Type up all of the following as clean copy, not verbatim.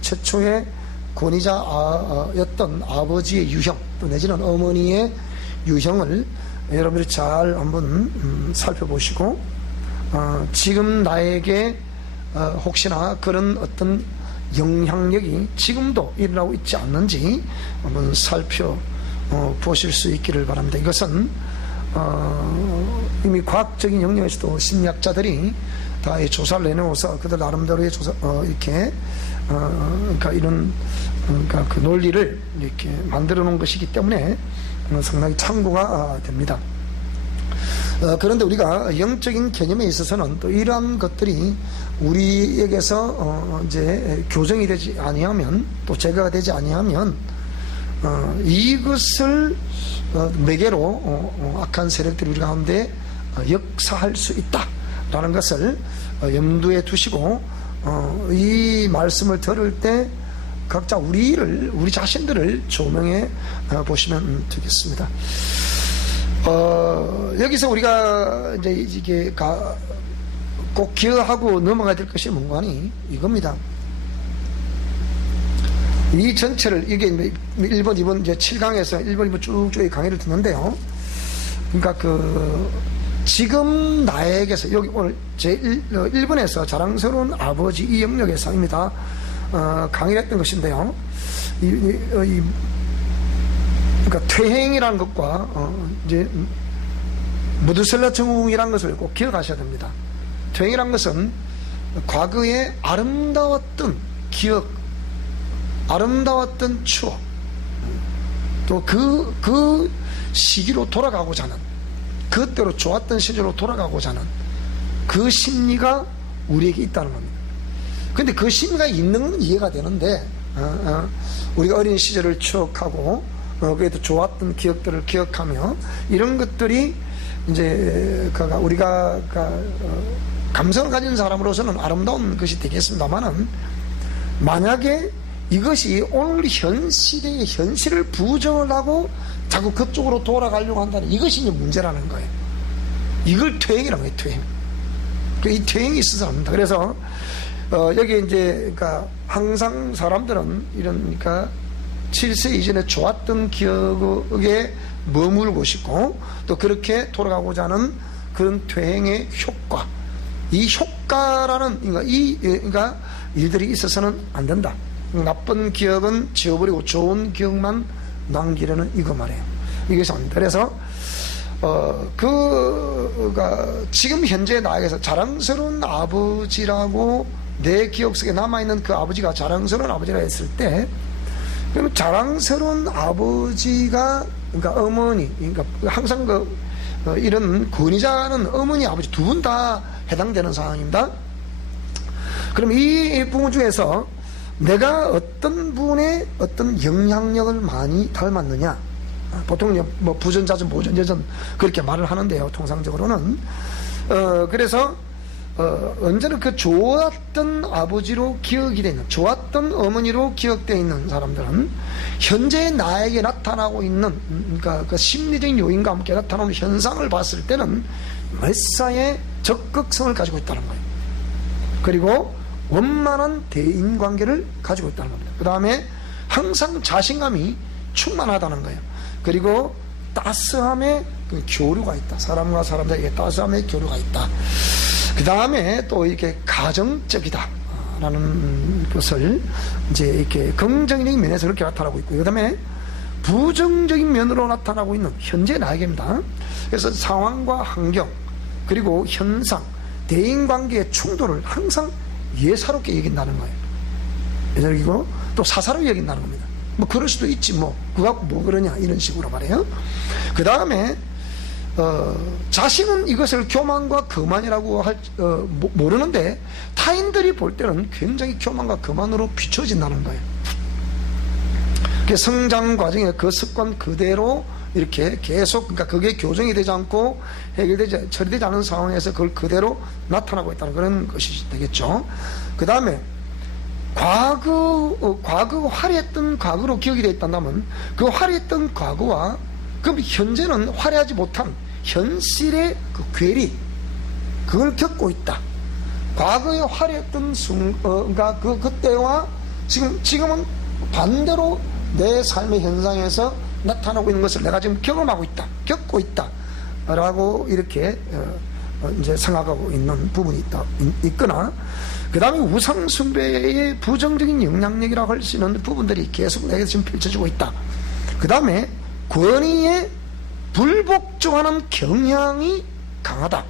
최초의 권위자였던 아버지의 유형, 또 내지는 어머니의 유형을 여러분들이 잘 한번 살펴보시고 지금 나에게 혹시나 그런 어떤 영향력이 지금도 일어나고 있지 않는지 한번 살펴보실 수 있기를 바랍니다. 이것은 이미 과학적인 영역에서도 심리학자들이 다 조사를 내놓아서 그들 나름대로의 조사 이렇게 그러니까 이런 그러니까 그 논리를 이렇게 만들어 놓은 것이기 때문에 상당히 참고가 됩니다. 그런데 우리가 영적인 개념에 있어서는 또 이러한 것들이 우리에게서 이제 교정이 되지 아니하면, 또 제거가 되지 아니하면 이것을 매개로 악한 세력들이 우리 가운데 역사할 수 있다라는 것을 염두에 두시고 이 말씀을 들을 때 각자 우리 자신들을 조명해 보시면 되겠습니다. 여기서 우리가 이제 이게 꼭 기억하고 넘어가야 될 것이 뭔가니 이겁니다. 이 전체를 이게 1번, 2번 이제 7강에서 1번, 2번 쭉쭉 강의를 듣는데요. 그러니까 지금 나에게서 여기 오늘 제 1번에서 자랑스러운 아버지 이 영역에서 이미 다 강의를 했던 것인데요. 그러니까 퇴행이라는 것과 이제 무드셀라 증후군이라는 것을 꼭 기억하셔야 됩니다. 퇴행이라는 것은 과거에 아름다웠던 기억, 아름다웠던 추억, 또 그 시기로 돌아가고자 하는, 그때로 좋았던 시절로 돌아가고자 하는 그 심리가 우리에게 있다는 겁니다. 근데 그 심리가 있는 건 이해가 되는데 우리가 어린 시절을 추억하고 그래도 좋았던 기억들을 기억하며 이런 것들이 이제 우리가 감성을 가진 사람으로서는 아름다운 것이 되겠습니다만은, 만약에 이것이 오늘 현실을 부정을 하고 자꾸 그쪽으로 돌아가려고 한다는 이것이 이제 문제라는 거예요. 이걸 퇴행이라고 해요, 퇴행. 이 퇴행이 있어서 합니다. 그래서 여기 이제 그러니까 항상 사람들은 이런 그러니까 7세 이전에 좋았던 기억에 머물고 싶고 또 그렇게 돌아가고자 하는 그런 퇴행의 효과, 이 효과라는 그러니까 일들이 있어서는 안 된다. 나쁜 기억은 지워버리고 좋은 기억만 남기려는 이거 말이에요. 이것이 안 돼. 그래서 지금 현재 나에게서 자랑스러운 아버지라고 내 기억 속에 남아있는 그 아버지가 자랑스러운 아버지라 했을 때, 그러면 자랑스러운 아버지가 그러니까 어머니, 그러니까 항상 이런 권위자는 어머니, 아버지 두 분 다 해당되는 상황입니다. 그럼 이 부분 중에서 내가 어떤 분의 어떤 영향력을 많이 닮았느냐, 보통 뭐 부전자전 모전여전 그렇게 말을 하는데요, 통상적으로는. 그래서 언제나 그 좋았던 아버지로 기억이 되는, 좋았던 어머니로 기억되어 있는 사람들은 현재 나에게 나타나고 있는 그러니까 그 심리적인 요인과 함께 나타나는 현상을 봤을 때는 말사의 적극성을 가지고 있다는 거예요. 그리고 원만한 대인관계를 가지고 있다는 겁니다. 그 다음에 항상 자신감이 충만하다는 거예요. 그리고 따스함의 그 교류가 있다. 사람과 사람들에게 따스함의 교류가 있다. 그 다음에 또 이렇게 가정적이다 라는 것을 이제 이렇게 긍정적인 면에서 그렇게 나타나고 있고요. 그 다음에 부정적인 면으로 나타나고 있는 현재 나에게입니다. 그래서 상황과 환경, 그리고 현상, 대인관계의 충돌을 항상 예사롭게 여긴다는 거예요. 예사롭고 또 사사롭게 여긴다는 겁니다. 뭐 그럴 수도 있지, 뭐 그거 갖고 뭐 그러냐, 이런 식으로 말해요. 그 다음에 자신은 이것을 교만과 거만이라고 모르는데 타인들이 볼 때는 굉장히 교만과 거만으로 비춰진다는 거예요. 성장 과정에 그 습관 그대로 이렇게 계속, 그러니까 그게 교정이 되지 않고 처리되지 않은 상황에서 그걸 그대로 나타나고 있다는 그런 것이 되겠죠. 그 다음에 과거 화려했던 과거로 기억이 되어 있다면 그 화려했던 과거와 그럼 현재는 화려하지 못한 현실의 그 괴리, 그걸 겪고 있다. 과거에 화려했던 그때와 지금은 반대로 내 삶의 현상에서 나타나고 있는 것을 내가 지금 경험하고 있다, 겪고 있다 라고 이렇게 이제 생각하고 있는 부분이 있거나, 그 다음에 우상숭배의 부정적인 영향력이라고 할 수 있는 부분들이 계속 내게 지금 펼쳐지고 있다. 그 다음에 권위에 불복종하는 경향이 강하다.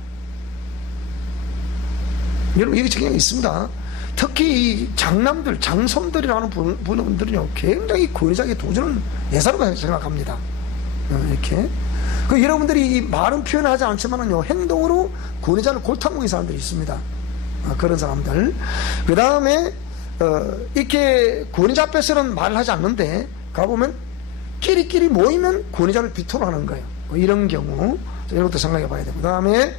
여러분, 이게 경향이 있습니다. 특히 이 장남들, 장손들이라는 분들은요, 굉장히 권위자에게 도전을 예사로 생각합니다. 이렇게. 여러분들이 이 말은 표현하지 않지만은요, 행동으로 권위자를 골탕 먹인 사람들이 있습니다. 그런 사람들. 그 다음에, 이렇게 권위자 앞에서는 말을 하지 않는데, 가보면, 끼리끼리 모이면 권위자를 비토하는 거예요. 이런 경우, 이런 것도 생각해 봐야 되고. 그 다음에,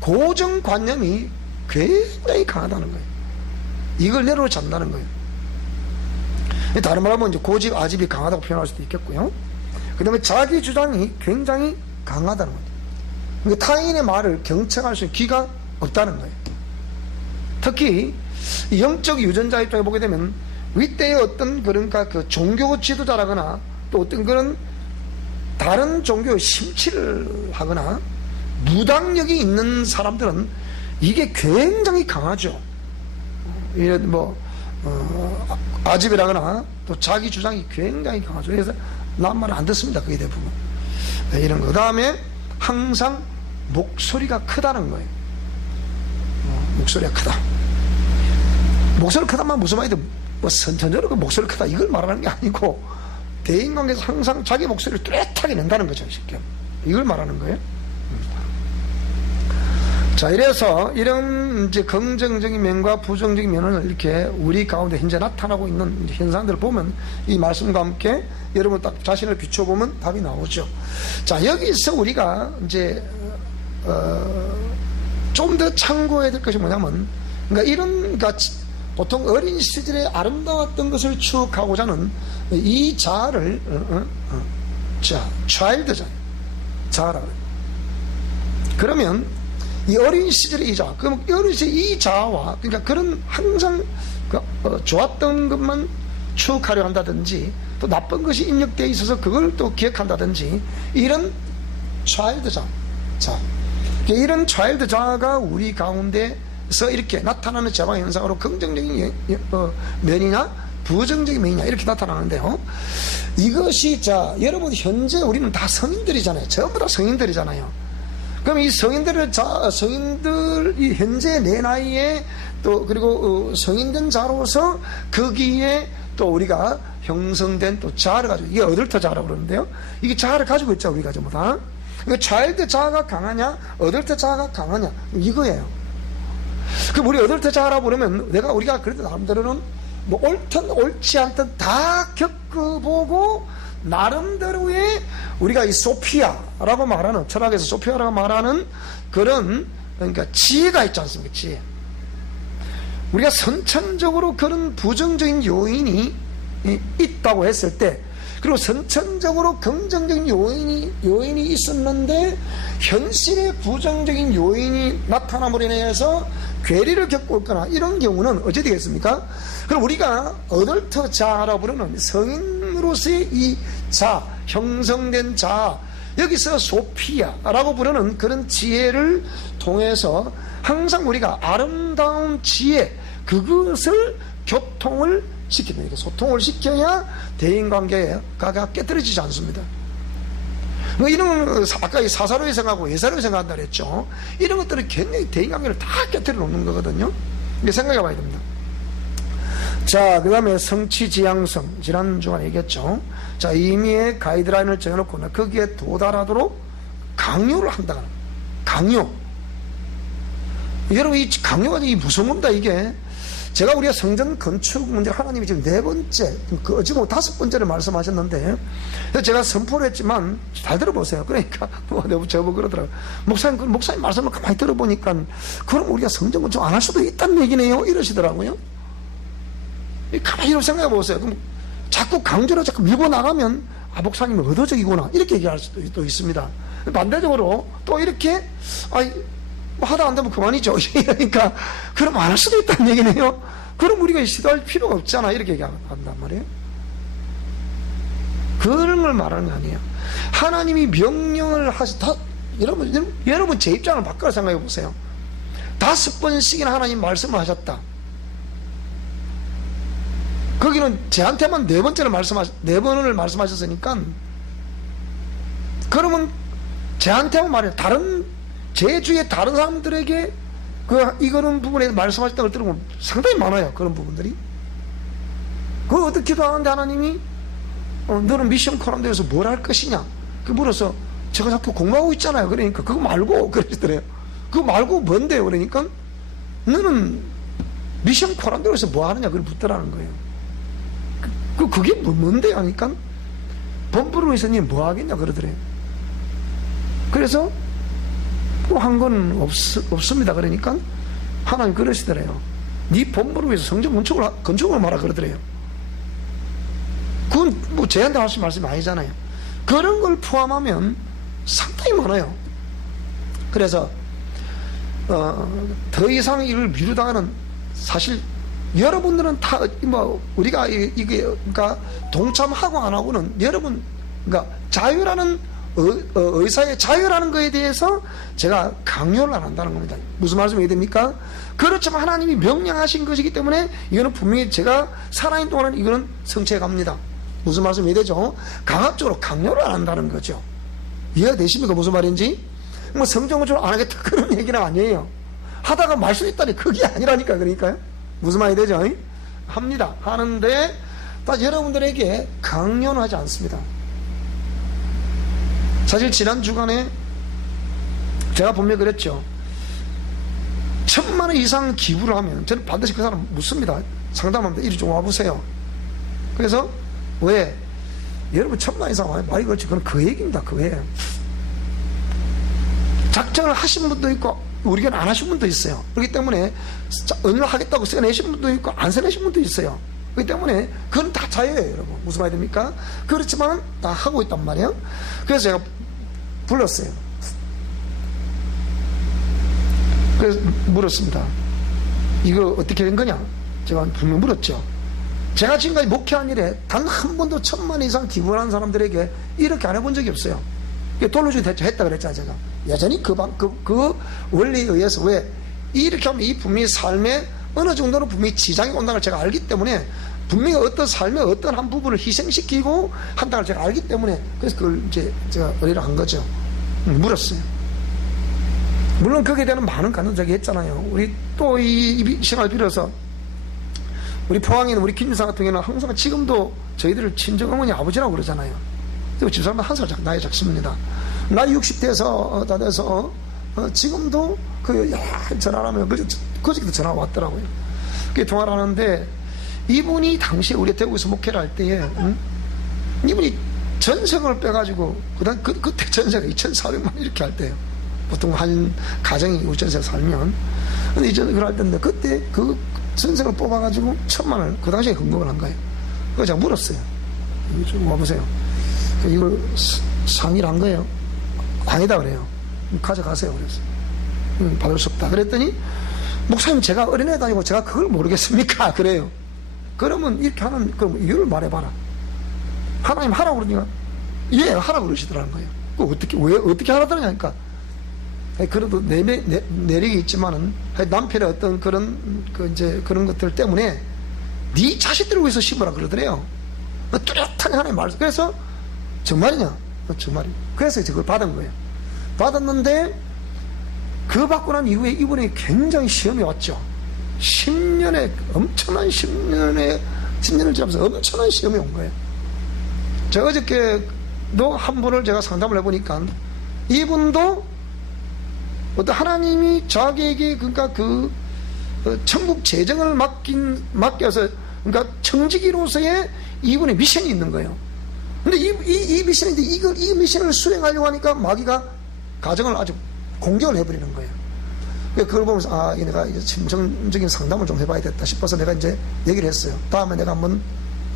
고정관념이 굉장히 강하다는 거예요. 이걸 내려놓지 않는다는 거예요. 다른 말로 하면 이제 고집, 아집이 강하다고 표현할 수도 있겠고요. 그 다음에 자기 주장이 굉장히 강하다는 거죠. 그러니까 타인의 말을 경청할 수 있는 귀가 없다는 거예요. 특히 영적 유전자 입장에 보게 되면 윗대의 어떤 그러니까 그 종교 지도자라거나 또 어떤 그런 다른 종교에 심취를 하거나 무당력이 있는 사람들은 이게 굉장히 강하죠. 이런 아집이라거나 또 자기 주장이 굉장히 강하죠. 그래서 남 말을 안 듣습니다. 그게 대부분. 이런 거. 그 다음에 항상 목소리가 크다는 거예요. 목소리가 크다. 목소리 크다만 무슨 말이든 선천적으로 그 목소리 크다 이걸 말하는 게 아니고 대인관계에서 항상 자기 목소리를 뚜렷하게 낸다는 거죠. 쉽게. 이걸 말하는 거예요. 자, 이래서 이런 이제 긍정적인 면과 부정적인 면을 이렇게 우리 가운데 현재 나타나고 있는 현상들을 보면 이 말씀과 함께 여러분 딱 자신을 비춰보면 답이 나오죠. 자, 여기서 우리가 이제 좀 더 참고해야 될 것이 뭐냐면, 그러니까 그러니까 보통 어린 시절에 아름다웠던 것을 추억하고자 하는 이 자아를 차일드잖아요. 자아라고. 그러면 이 어린 시절의 이 자아, 그럼 어린 시절의 이 자아와, 그러니까 그런 항상 좋았던 것만 추억하려 한다든지, 또 나쁜 것이 입력되어 있어서 그걸 또 기억한다든지, 이런 차일드 자아. 이런 차일드 자아가 우리 가운데서 이렇게 나타나는 재방 현상으로 긍정적인 면이냐, 부정적인 면이냐, 이렇게 나타나는데요. 이것이, 여러분, 현재 우리는 다 성인들이잖아요. 전부 다 성인들이잖아요. 그럼 이 성인들이 현재 내 나이에 또, 그리고 성인된 자로서 거기에 또 우리가 형성된 또 자아를 가지고, 이게 어덜트 자아라고 그러는데요. 이게 자아를 가지고 있죠, 우리가 전부 다. 그러니까 차일드 자아가 강하냐, 어덜트 자아가 강하냐, 이거예요. 그럼 우리 어덜트 자아라고 그러면 우리가 그래도 나름대로는 뭐 옳든 옳지 않든 다 겪어보고 나름대로의 우리가 이 소피아라고 말하는, 철학에서 소피아라고 말하는 그런, 그러니까 지혜가 있지 않습니까? 지혜. 우리가 선천적으로 그런 부정적인 요인이 있다고 했을 때, 그리고 선천적으로 긍정적인 요인이 있었는데 현실의 부정적인 요인이 나타남으로 인해서 괴리를 겪고 있거나 이런 경우는 어찌 되겠습니까? 그럼 우리가 어덜트 자아라고 부르는 성인으로서의 이 자, 형성된 자, 여기서 소피아라고 부르는 그런 지혜를 통해서 항상 우리가 아름다운 지혜, 그것을 교통을 시키는, 이렇게 소통을 시켜야 대인관계가 깨뜨려지지 않습니다. 이런, 아까 이 사사로이 생각하고 예사로이 생각한다 그랬죠. 이런 것들은 굉장히 대인관계를 다 깨뜨려 놓는 거거든요. 이게 생각해 봐야 됩니다. 자, 그 다음에 성취지향성, 지난 주간에 얘기했죠. 자, 임의의 가이드라인을 정해놓고 거기에 도달하도록 강요를 한다. 강요. 여러분, 이 강요가 이 무서운 겁니다, 이게. 제가 우리가 성전 건축 문제, 하나님이 지금 4번째, 지금 5번째를 말씀하셨는데, 제가 선포를 했지만, 잘 들어보세요. 그러니까, 저보고 그러더라고요. 목사님 말씀을 가만히 들어보니까, 그럼 우리가 성전 건축 안 할 수도 있다는 얘기네요. 이러시더라고요. 가만히 생각해 보세요. 그럼 자꾸 강조로 자꾸 밀고 나가면, 목사님은 의도적이구나. 이렇게 얘기할 수도 있습니다. 반대적으로, 또 이렇게, 하다 안 되면 그만이죠. 그러니까, 그럼 안 할 수도 있다는 얘기네요. 그럼 우리가 시도할 필요가 없잖아. 이렇게 얘기한단 말이에요. 그런 걸 말하는 게 아니에요. 하나님이 명령을 여러분 제 입장을 바꿔 생각해 보세요. 5번씩이나 하나님 말씀을 하셨다. 거기는 제한테만 4번을 말씀하셨으니까, 그러면 제한테만 말해요. 제 주위에 다른 사람들에게 이거는 부분에 말씀하셨다고 들으면 상당히 많아요. 그런 부분들이. 그걸 어떻게 기도하는데 하나님이 너는 미션 코람대에서 뭘 할 것이냐? 그 물어서 제가 자꾸 공부하고 있잖아요. 그러니까 그거 말고 그러시더래요. 그거 말고 뭔데요? 그러니까 너는 미션 코람대에서 뭐 하느냐? 그걸 묻더라는 거예요. 그게 뭔데요? 하니까 본부로 해서 니 뭐 하겠냐? 그러더래요. 그래서 뭐 한 건 없습니다. 그러니까 하나님 그러시더래요. 네 본부로 해서 성전 건축을 마라 그러더래요. 그건 뭐 저한테 하신 말씀이 아니잖아요. 그런 걸 포함하면 상당히 많아요. 그래서 더 이상 이걸 미루다가는 사실 여러분들은 다 뭐 우리가 이게 그러니까 동참하고 안 하고는 여러분 그러니까 자유라는 의사의 자유라는 거에 대해서 제가 강요를 안 한다는 겁니다. 무슨 말씀이 됩니까? 그렇지만 하나님이 명령하신 것이기 때문에 이거는 분명히 제가 살아있는 동안은 이거는 성취해 갑니다. 무슨 말씀이 되죠? 강압적으로 강요를 안 한다는 거죠. 이해가 되십니까? 무슨 말인지? 뭐 성경적으로 안 하겠다 그런 얘기는 아니에요. 하다가 말 수 있다니 그게 아니라니까. 그러니까요. 무슨 말이 되죠? 합니다. 하는데 딱 여러분들에게 강요는 하지 않습니다. 사실 지난 주간에 제가 분명히 그랬죠. 1,000만 원 이상 기부를 하면 저는 반드시 그 사람 묻습니다. 상담합니다. 이리 좀 와보세요. 그래서 왜? 여러분 1,000만 원 이상 하면 말이 그렇지. 그건 그 얘기입니다. 그 외에 작정을 하신 분도 있고 우리가 안 하신 분도 있어요. 그렇기 때문에 얼마 하겠다고 써내신 분도 있고 안 써내신 분도 있어요. 그렇기 때문에 그건 다 자유예요. 여러분 무슨 말이 됩니까? 그렇지만 다 하고 있단 말이에요. 그래서 제가 불렀어요. 그래서 물었습니다. 이거 어떻게 된 거냐? 제가 분명 물었죠. 제가 지금까지 목회한 일에 단 한 번도 1,000만 원 이상 기부를 한 사람들에게 이렇게 안 해본 적이 없어요. 돌려주기 했다 그랬잖아요. 제가 여전히 그 원리에 의해서 왜 이렇게 하면 이 분명히 삶에 어느 정도는 분명히 지장이 온다는 걸 제가 알기 때문에 분명히 어떤 삶의 어떤 한 부분을 희생시키고 한다는 걸 제가 알기 때문에 그래서 그걸 이제 제가 의뢰를 한 거죠. 물었어요. 물론 거기에 대한 많은 간증적이 했잖아요. 우리 또 이 시간을 빌어서 우리 포항에 있는 우리 김진사 같은 경우는 항상 지금도 저희들을 친정어머니 아버지라고 그러잖아요. 집사람은 한 살 나이 작습니다. 나이 60대에서 다 돼서 지금도 전화를 하면 그저께도 전화가 왔더라고요. 그게 통화를 하는데 이분이 당시에 우리 대구에서 목회를 할 때에 이분이 전세금을 빼가지고 그때 전세가 2,400만 원 이렇게 할 때예요. 보통 한 가정이 우리 전세 살면 근데 이제 그걸 할 텐데 그때 그 전세를 뽑아가지고 1,000만 원을 그 당시에 헌금을 한 거예요. 그래서 제가 물었어요. 좀 와보세요. 이걸 상의를 한 거예요. 아니다 그래요. 가져가세요. 그래서 받을 수 없다. 그랬더니 목사님 제가 어린애 다니고 제가 그걸 모르겠습니까? 그래요. 그러면 이렇게 하는 그럼 이유를 말해봐라. 하나님 하라고 그러니까 예 하라고 그러시더라는 거예요. 어떻게 하라더냐니까. 그래도 내력이 있지만은 남편의 어떤 그런 것들 때문에 네 자식들을 위해서 심으라 그러더래요. 뚜렷하게 하나님 말씀. 그래서 정말이냐? 정말이. 그래서 그걸 받은 거예요. 받았는데 그 받고 난 이후에 이분이 굉장히 시험이 왔죠. 10년을 지나면서 엄청난 시험이 온 거예요. 제가 어저께도 한 분을 제가 상담을 해보니까 이분도 어떤 하나님이 자기에게 그러니까 천국 재정을 맡겨서 그러니까 청지기로서의 이분의 미션이 있는 거예요. 근데 이 미션인데 이 미션을 수행하려고 하니까 마귀가 가정을 아주 공격을 해버리는 거예요. 그걸 보면서 내가 심정적인 상담을 좀 해봐야겠다 싶어서 내가 이제 얘기를 했어요. 다음에 내가 한번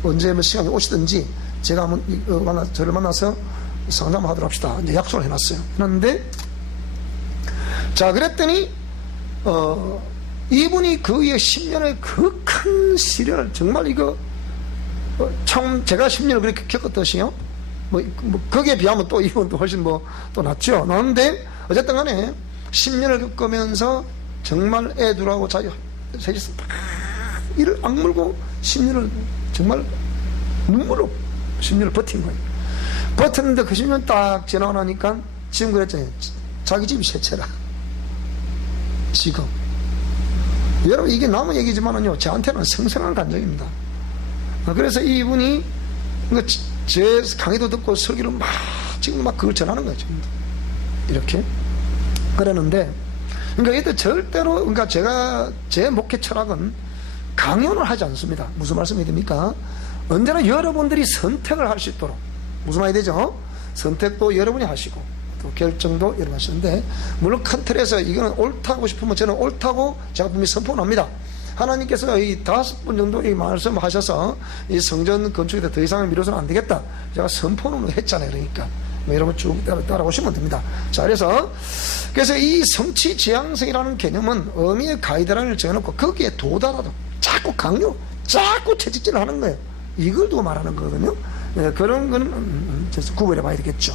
언제 시간이 오시든지 제가 한번 저를 만나서 상담을 하도록 합시다. 이제 약속을 해놨어요. 해놨는데 자 그랬더니 이분이 그 위에 10년의 그 큰 시련을 정말 이거 처음 제가 10년을 그렇게 겪었듯이요. 거기에 비하면 또 이분도 훨씬 또 낫죠. 나는데 어쨌든 간에 10년을 겪으면서 정말 애들하고 자기 셋이서 막 이를 악물고 10년을 정말 눈물로 10년을 버틴 거예요. 버텼는데 그 10년 딱 지나고 나니까 지금 그랬잖아요. 자기 집이 새 채라. 지금. 여러분, 이게 남의 얘기지만은요, 저한테는 생생한 감정입니다. 그래서 이분이 제 강의도 듣고 설교를 지금 그걸 전하는 거예요. 지금. 이렇게. 그러는데, 그러니까 이때 절대로, 그러니까 제가, 제 목회 철학은 강요를 하지 않습니다. 무슨 말씀이 됩니까? 언제나 여러분들이 선택을 할 수 있도록. 무슨 말이 되죠? 선택도 여러분이 하시고, 또 결정도 여러분이 하시는데, 물론 큰 틀에서 이거는 옳다고 싶으면 저는 옳다고 제가 분명히 선포합니다. 하나님께서 이 5번 정도 이 말씀하셔서 이 성전 건축에 더 이상 미뤄서는 안 되겠다. 제가 선포는 했잖아요. 그러니까. 여러분 쭉 따라오시면 됩니다. 자, 그래서 이 성취지향성이라는 개념은 의미의 가이드라인을 정해놓고 거기에 도달하도록 자꾸 강요, 자꾸 채찍질을 하는 거예요. 이걸 두고 말하는 거거든요. 그런 거는 구별해 봐야 되겠죠.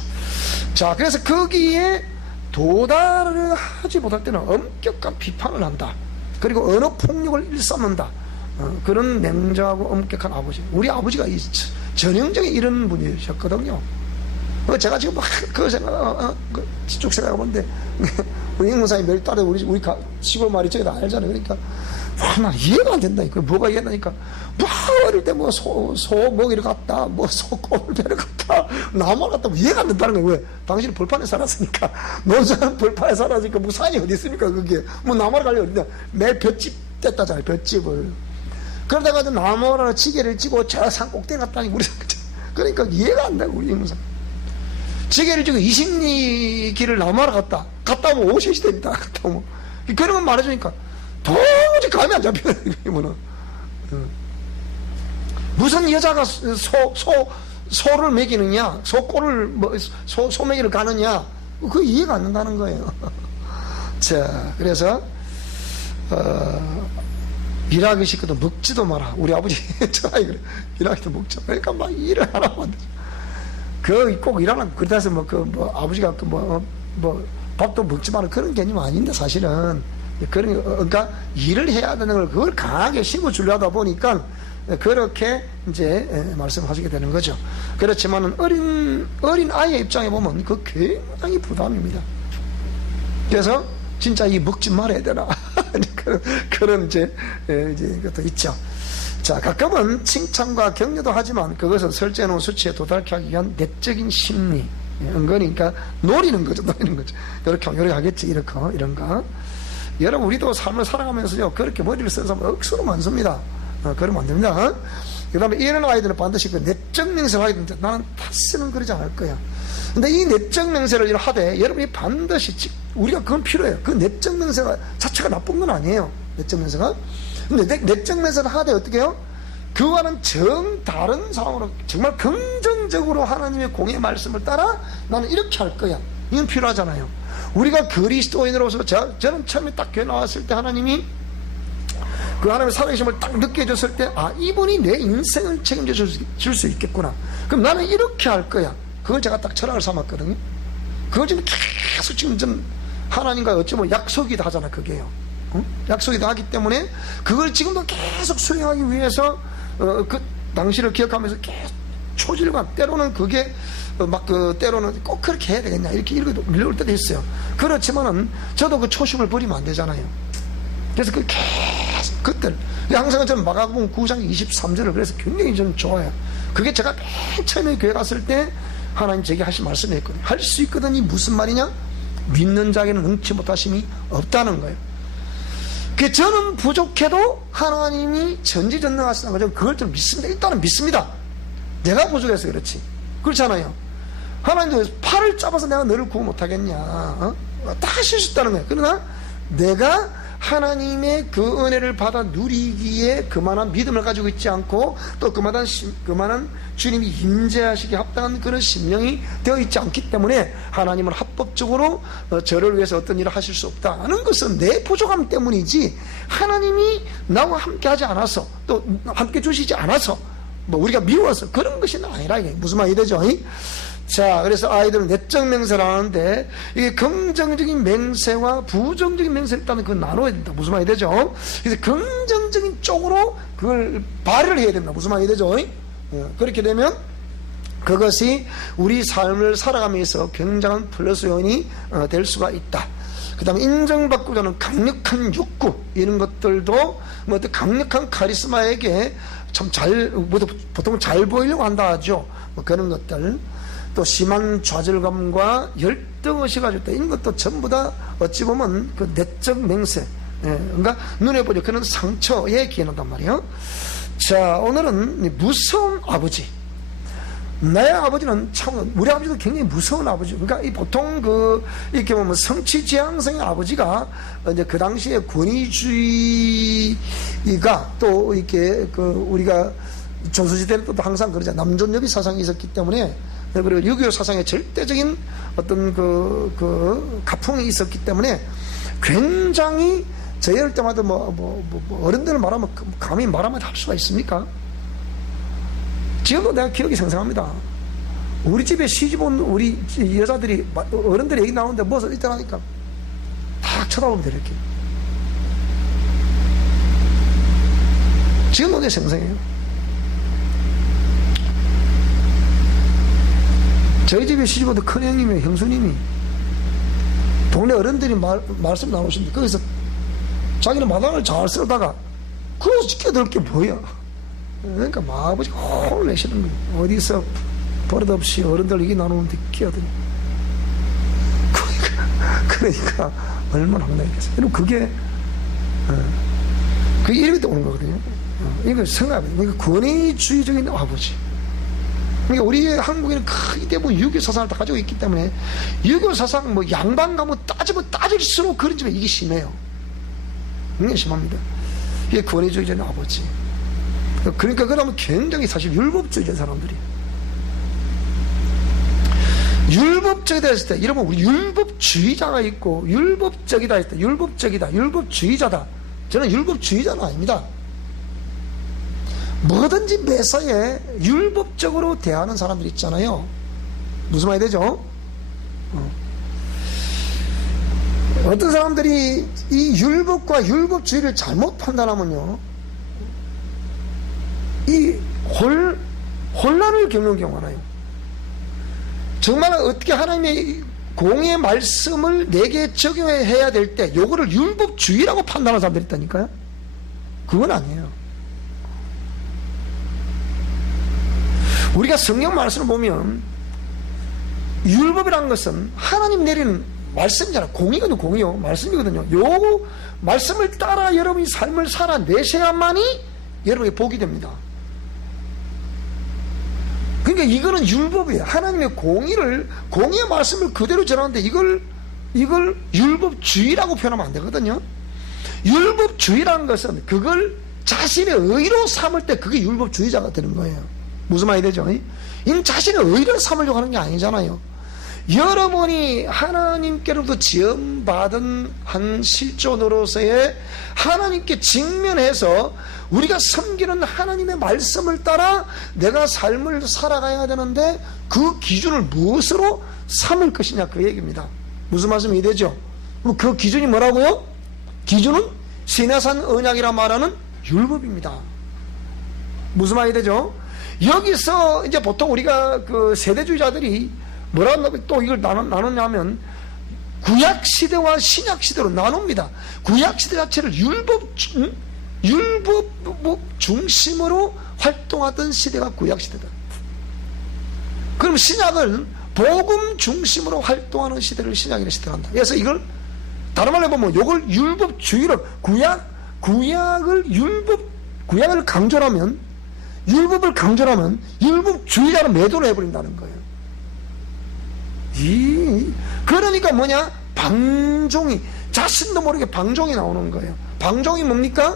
자, 그래서 거기에 도달을 하지 못할 때는 엄격한 비판을 한다. 그리고 언어 폭력을 일삼는다. 그런 냉정하고 엄격한 아버지. 우리 아버지가 전형적인 이런 분이셨거든요. 제가 지금 그 생각, 쭉 생각해보는데, 우리 행문사님 매일 따라 우리 시골 말이 저기다 알잖아요. 그러니까, 나 이해가 안 된다니까. 뭐가 이해가 안 되니까, 어릴 때 소 먹이를 갔다, 소 꼴을 배를 갔다, 나무를 갔다, 이해가 안 된다는 거예요. 왜? 당신이 벌판에 살았으니까. 노자는 벌판에 살았으니까, 산이 어디 있습니까, 그게. 나무를 가려고 했는데, 매일 볏짚 뗐다잖아요, 볏짚을. 그러다가 나무를 지게를 찌고 저 산 꼭대기 갔다니, 우리 그러니까 이해가 안 돼, 우리 행문사. 지게를 지고 20리길을 나무하러 갔다 오면 5셋이 됩니다. 갔다 오면. 그런 건 말해주니까 도무지 감이 안 잡혀요. 이거는. 무슨 여자가 소를 먹이느냐, 소꼬를, 소 먹이를 가느냐, 그 이해가 안 된다는 거예요. 자, 그래서, 일하기 싫거든 먹지도 마라. 우리 아버지, 저 아이 그래. 일하기도 먹지 마라. 그러니까 막 일을 하라고 한다. 꼭 일하라고. 그래서 아버지가 밥도 먹지 마라. 그런 개념 아닌데, 사실은. 그러니까 일을 해야 되는 걸 그걸 강하게 심어주려 하다 보니까 그렇게 이제 말씀하시게 되는 거죠. 그렇지만은 어린 아이의 입장에 보면 그 굉장히 부담입니다. 그래서 진짜 이 먹지 말아야 되나. 그런 이제 것도 있죠. 자, 가끔은 칭찬과 격려도 하지만 그것은 설정해놓은 수치에 도달케 하기 위한 내적인 심리, 그러니까 노리는 거죠. 이렇게 하겠지, 이런 거. 여러분, 우리도 삶을 살아가면서요, 그렇게 머리를 쓰는 사람 억수로 많습니다. 그러면 안 됩니다. 그 다음에 이런 아이들은 반드시 그 내적 맹세를 하게 되는데, 나는 다시는 그러지 않을 거야. 근데 이 내적 맹세를 하되, 여러분이 반드시, 우리가 그건 필요해요. 그 내적 맹세가 자체가 나쁜 건 아니에요. 내적 맹세가. 근데 내적 맹세를 하되 어떻게 해요? 그와는 다른 상황으로 정말 긍정적으로 하나님의 공의 말씀을 따라 나는 이렇게 할 거야. 이건 필요하잖아요. 우리가 그리스도인으로서 저는 처음에 딱 교회 나왔을 때 하나님이 그 하나님의 살아계심을 딱 느껴 줬을 때, 이분이 내 인생을 책임져 줄 수 있겠구나. 그럼 나는 이렇게 할 거야. 그걸 제가 딱 철학을 삼았거든요. 그걸 지금 계속 지금 좀 하나님과 어쩌면 약속이다 하잖아, 그게요. 약속이다 하기 때문에 그걸 지금도 계속 수행하기 위해서 그 당시를 기억하면서 계속 초질관, 때로는 그게 때로는 꼭 그렇게 해야 되겠냐, 이렇게 밀려올 때도 있어요. 그렇지만은 저도 그 초심을 버리면 안 되잖아요. 그래서 계속 그때 항상 저는 마가복음 9장 23절을 그래서 굉장히 저는 좋아요. 그게 제가 맨 처음에 교회 갔을 때 하나님 제게 하신 말씀이었거든요. 할 수 있거든. 이 무슨 말이냐? 믿는 자에게는 능치 못하심이 없다는 거예요. 저는 부족해도 하나님이 전지전능하시다는 거죠. 그걸 좀 믿습니다. 일단은 믿습니다. 내가 부족해서 그렇지. 그렇잖아요. 하나님도 팔을 잡아서 내가 너를 구원 못하겠냐. 다 하실 수 있다는 거예요. 그러나 내가 하나님의 그 은혜를 받아 누리기에 그만한 믿음을 가지고 있지 않고 또 그만한 주님이 임재하시기에 합당한 그런 심령이 되어 있지 않기 때문에 하나님은 합법적으로 저를 위해서 어떤 일을 하실 수 없다는 것은 내 부족함 때문이지, 하나님이 나와 함께 하지 않아서 또 함께 주시지 않아서 뭐 우리가 미워서 그런 것이 아니라, 이게 무슨 말이 되죠? 자, 그래서 아이들은 내적 맹세를 하는데, 이게 긍정적인 맹세와 부정적인 맹세를 일단은 그걸 나눠야 된다. 무슨 말이 되죠? 그래서 긍정적인 쪽으로 그걸 발휘를 해야 된다. 무슨 말이 되죠? 그렇게 되면 그것이 우리 삶을 살아가면서 굉장한 플러스 요인이 될 수가 있다. 그 다음에 인정받고자 하는 강력한 욕구, 이런 것들도 뭐 어떤 강력한 카리스마에게 참 보통 잘 보이려고 한다 하죠. 뭐 그런 것들. 또 심한 좌절감과 열등의식 가지고 있다. 이런 것도 전부 다 어찌 보면 그 내적 맹세, 그러니까 눈에 보이는 그런 상처에 기인한단 말이에요. 자, 오늘은 무서운 아버지. 나의 아버지는 참, 우리 아버지도 굉장히 무서운 아버지. 그러니까 이 보통 이렇게 보면 성취지향성의 아버지가 이제 그 당시에 권위주의가 또 이렇게 우리가 조선시대는 또 항상 그러잖아요. 남존여비 사상이 있었기 때문에, 그리고 6.25 사상의 절대적인 어떤 가풍이 있었기 때문에 굉장히 저희할 때마다 어른들 말하면 감히 말하면 할 수가 있습니까? 지금도 내가 기억이 생생합니다. 우리 집에 시집 온 우리 여자들이 어른들이 얘기 나오는데 무엇을 있다니까 딱 쳐다보면 돼, 이렇게. 지금도 내 생생해요. 저희 집에 시집 온 큰형님이, 형수님이 동네 어른들이 말씀 나오시는데 거기서 자기는 마당을 잘 쓰다가 그것을 끼어들 게 뭐야. 그러니까 아버지가 혼을 내시는 거예요. 어디서 버릇없이 어른들 얘기 나누는데 끼어드니. 그러니까 얼마나 황당했겠어요. 그리고 그게 이름이 또 오는 거거든요. 이거 생각해요. 이거 권위주의적인 아버지. 그러니까 우리 한국에는 크게 대부분 유교 사상을 다 가지고 있기 때문에 유교 사상 양반 가면 따질수록 그런 집에 이게 심해요. 굉장히 심합니다. 이게 권위주의적인 아버지. 그러니까 그러면 굉장히 사실 율법주의자 사람들이. 율법적이다 했을 때, 여러분, 우리 율법주의자가 있고 율법적이다 했을 때, 율법주의자다. 저는 율법주의자는 아닙니다. 뭐든지 매사에 율법적으로 대하는 사람들 있잖아요. 무슨 말이 되죠? 어떤 사람들이 이 율법과 율법주의를 잘못 판단하면요, 이 혼란을 겪는 경우가 많아요. 정말 어떻게 하나님의 공의 말씀을 내게 적용해야 될 때 요거를 율법주의라고 판단하는 사람들이 있다니까요. 그건 아니에요. 우리가 성경 말씀을 보면 율법이라는 것은 하나님 내리는 말씀이잖아요. 공이거든요. 공이요. 말씀이거든요. 요 말씀을 따라 여러분이 삶을 살아내셔야만이 여러분의 복이 됩니다. 그러니까 이거는 율법이에요. 하나님의 공의의 말씀을 그대로 전하는데 이걸 율법주의라고 표현하면 안 되거든요. 율법주의라는 것은 그걸 자신의 의로 삼을 때 그게 율법주의자가 되는 거예요. 무슨 말이 되죠? 이 자신의 의를 삼으려고 하는 게 아니잖아요. 여러분이 하나님께로부터 지음받은 한 실존으로서의 하나님께 직면해서 우리가 섬기는 하나님의 말씀을 따라 내가 삶을 살아가야 되는데 그 기준을 무엇으로 삼을 것이냐, 그 얘기입니다. 무슨 말씀이 되죠? 그 기준이 뭐라고요? 기준은 시내산 언약이라 말하는 율법입니다. 무슨 말이 되죠? 여기서 이제 보통 우리가 그 세대주의자들이 뭐라고 또 이걸 나눴냐면 구약시대와 신약시대로 나눕니다. 구약시대 자체를 율법 중심으로 활동하던 시대가 구약시대다. 그럼 신약은 복음 중심으로 활동하는 시대를 신약이라는 시대를 한다. 그래서 이걸 다른 말로 보면 이걸 율법주의로 구약을 강조하면 율법을 강조하면 율법주의자로 매도를 해버린다는 거예요. 그러니까 뭐냐? 방종이 자신도 모르게 방종이 나오는 거예요. 방종이 뭡니까?